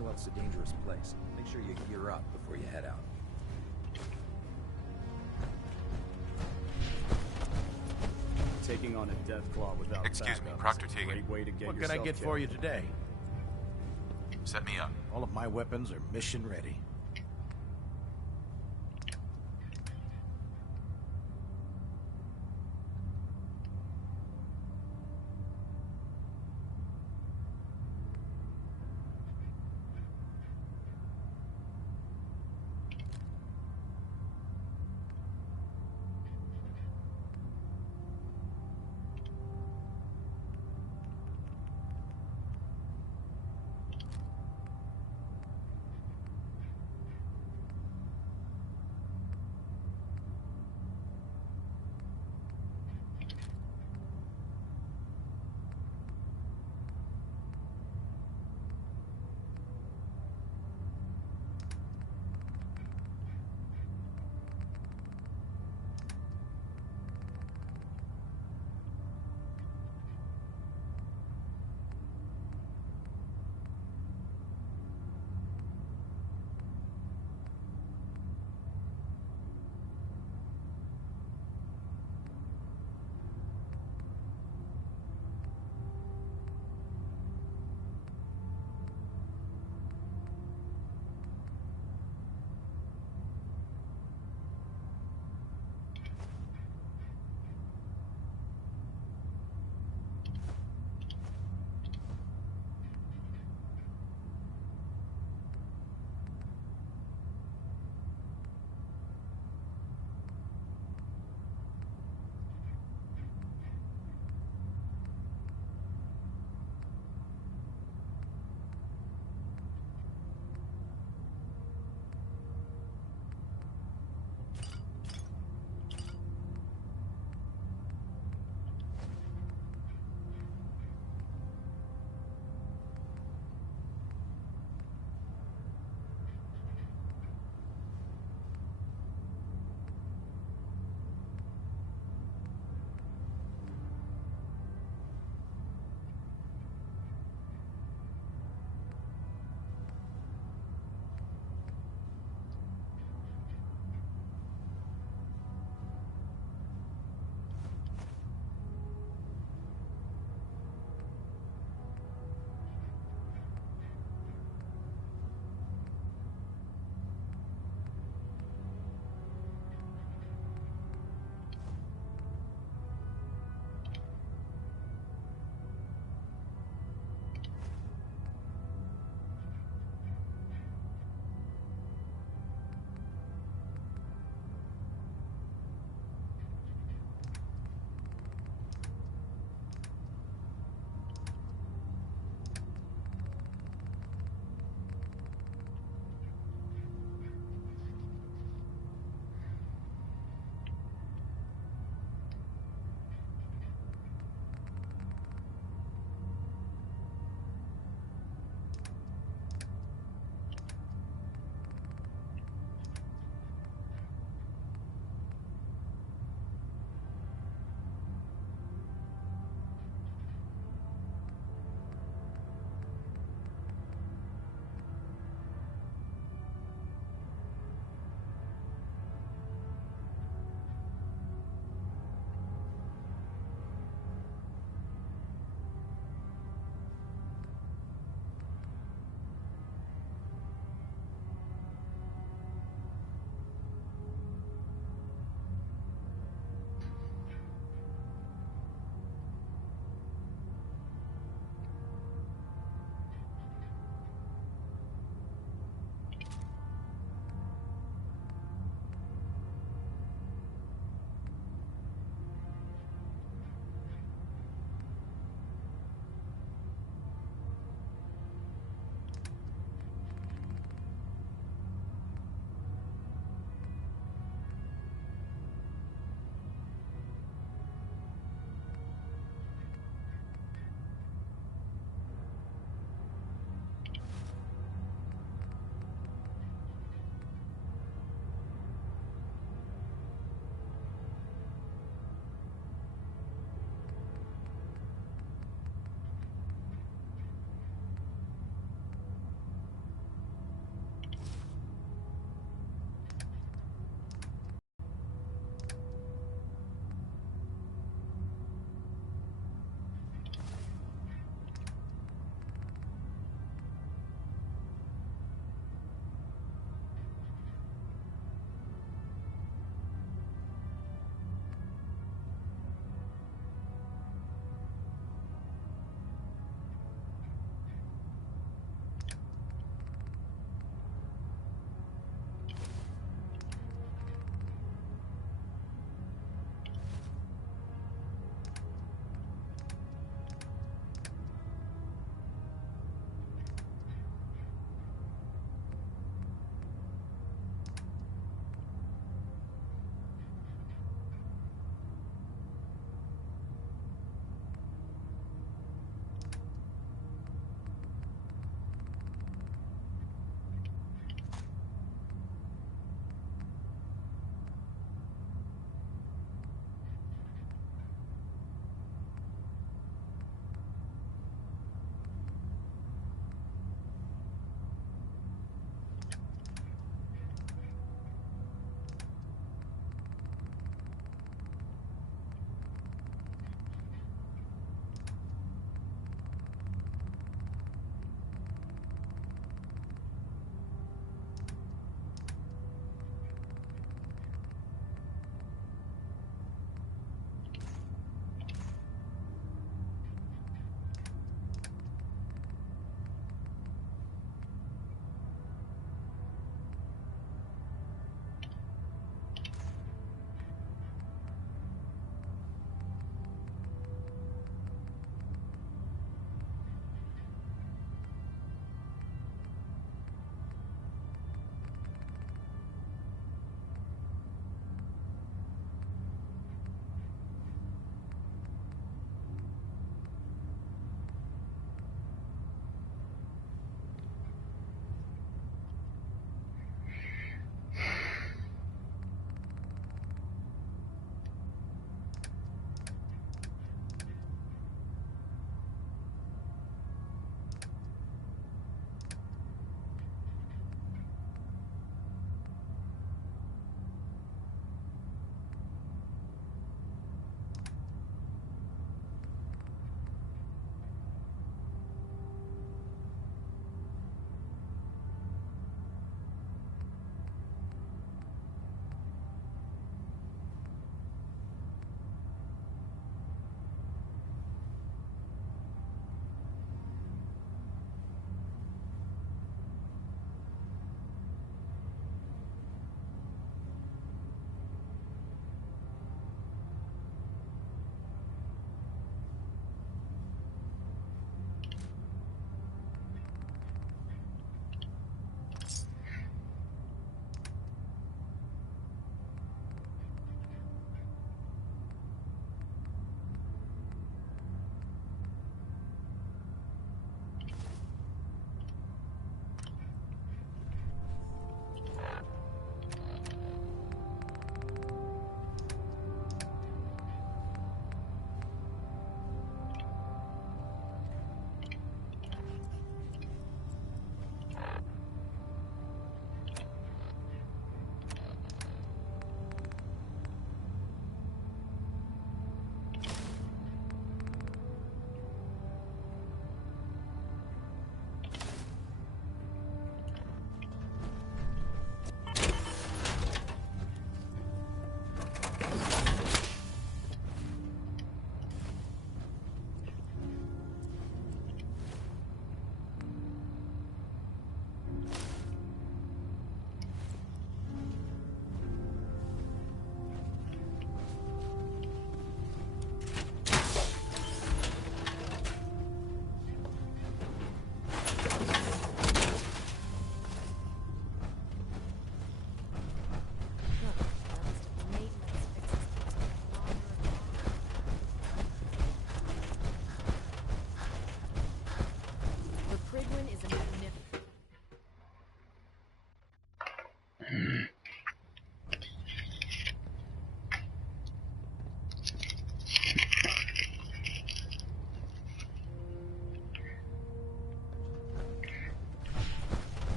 Commonwealth's a dangerous place. Make sure you gear up before you head out. Taking on a death claw without Excuse me, backup Proctor is a Teagan. great way to get What can I yourself get for you killed. today? Set me up. All of my weapons are mission ready.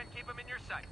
try and keep them in your sights.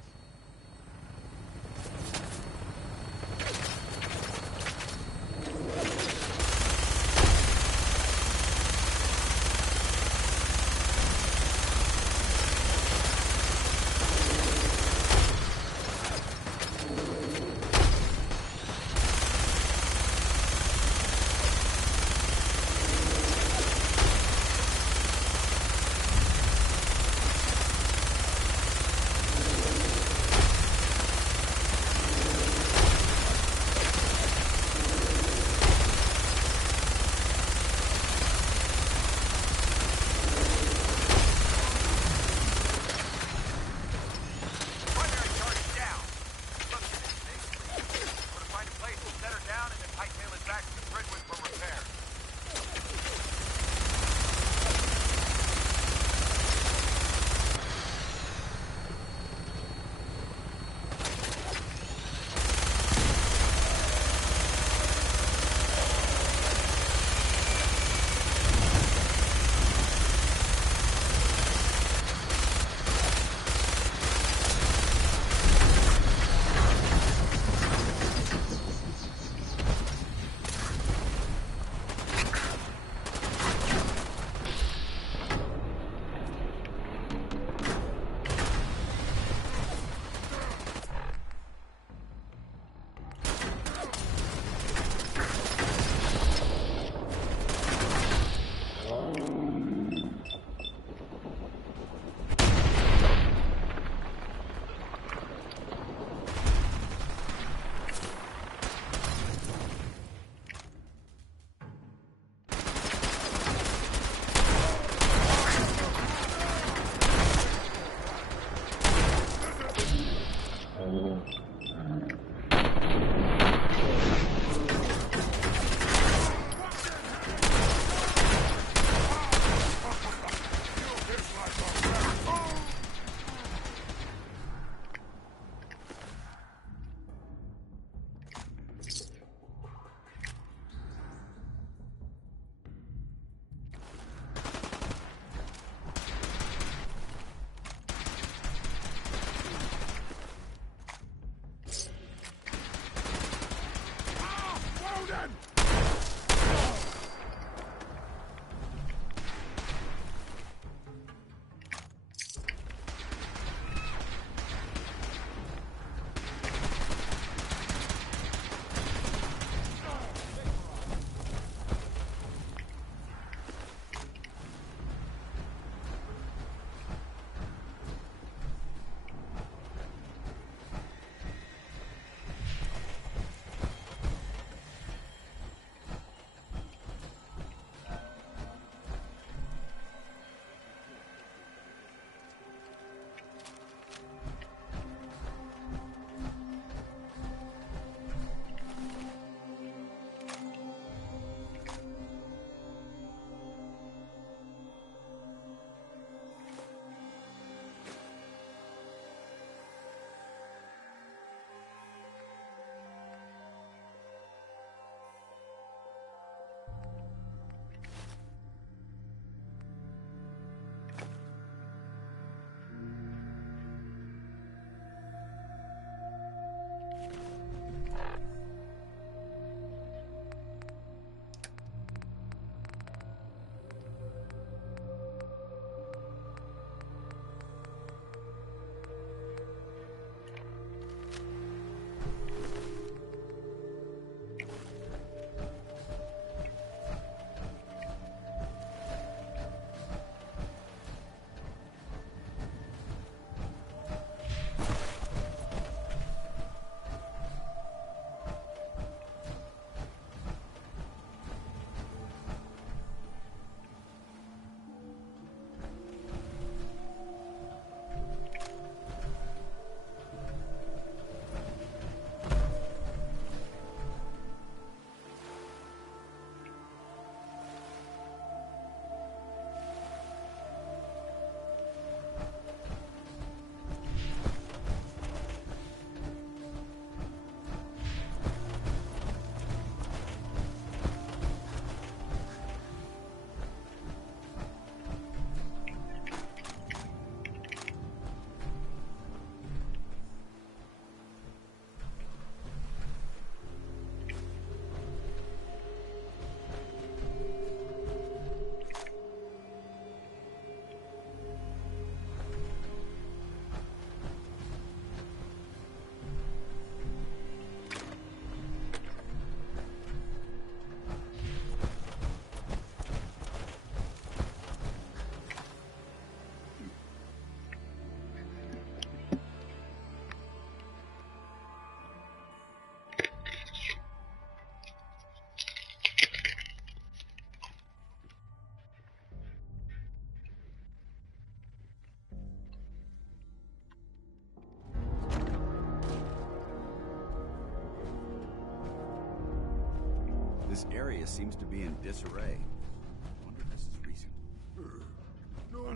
This area seems to be in disarray. I wonder if this is recent.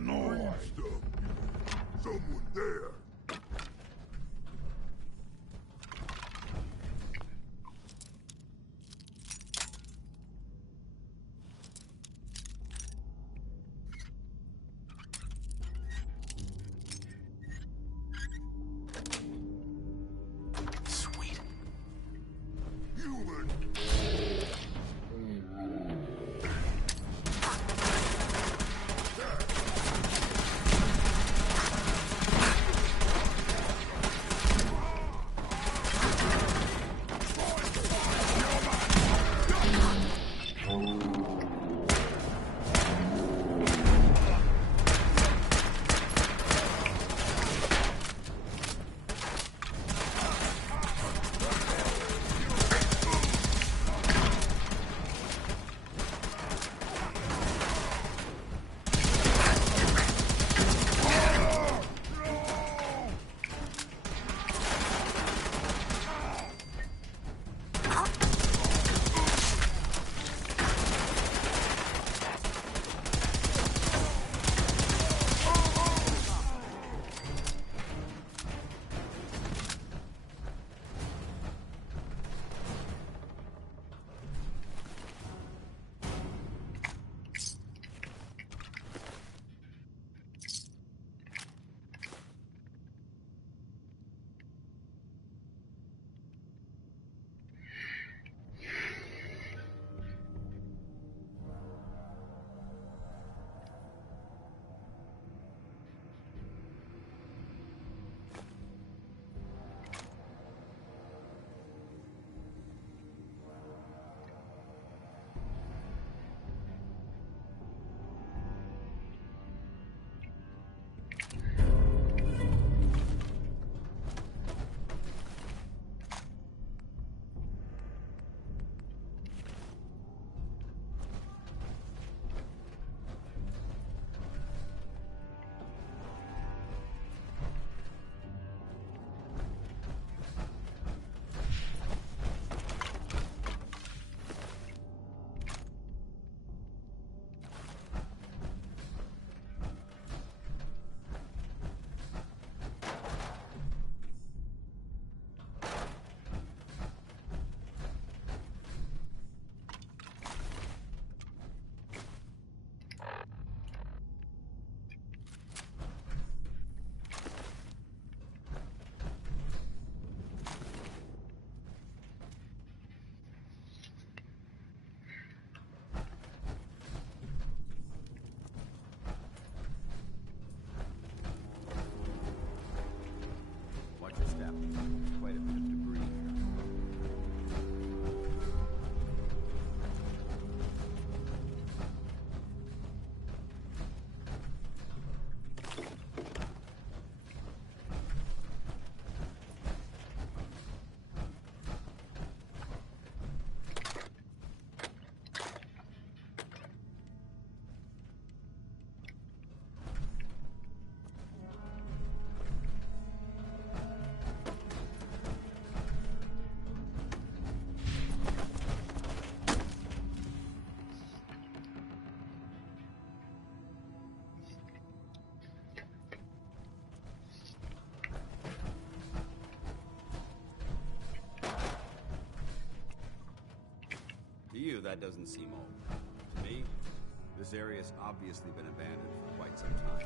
No. Someone there. Quite a bit of debris here. To you, that doesn't seem old. To me, this area's obviously been abandoned for quite some time.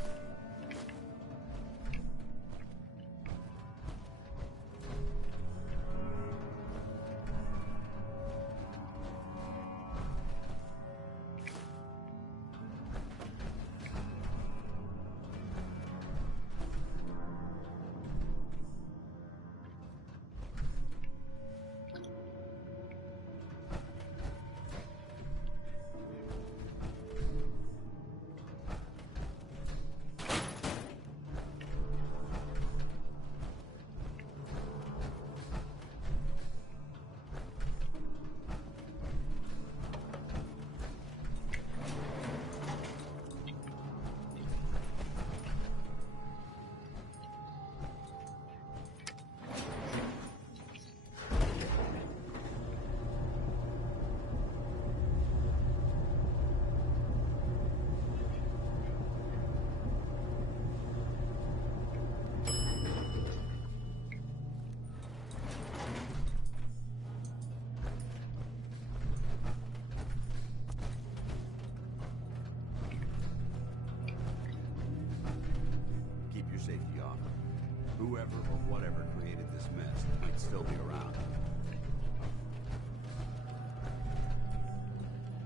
Whoever or whatever created this mess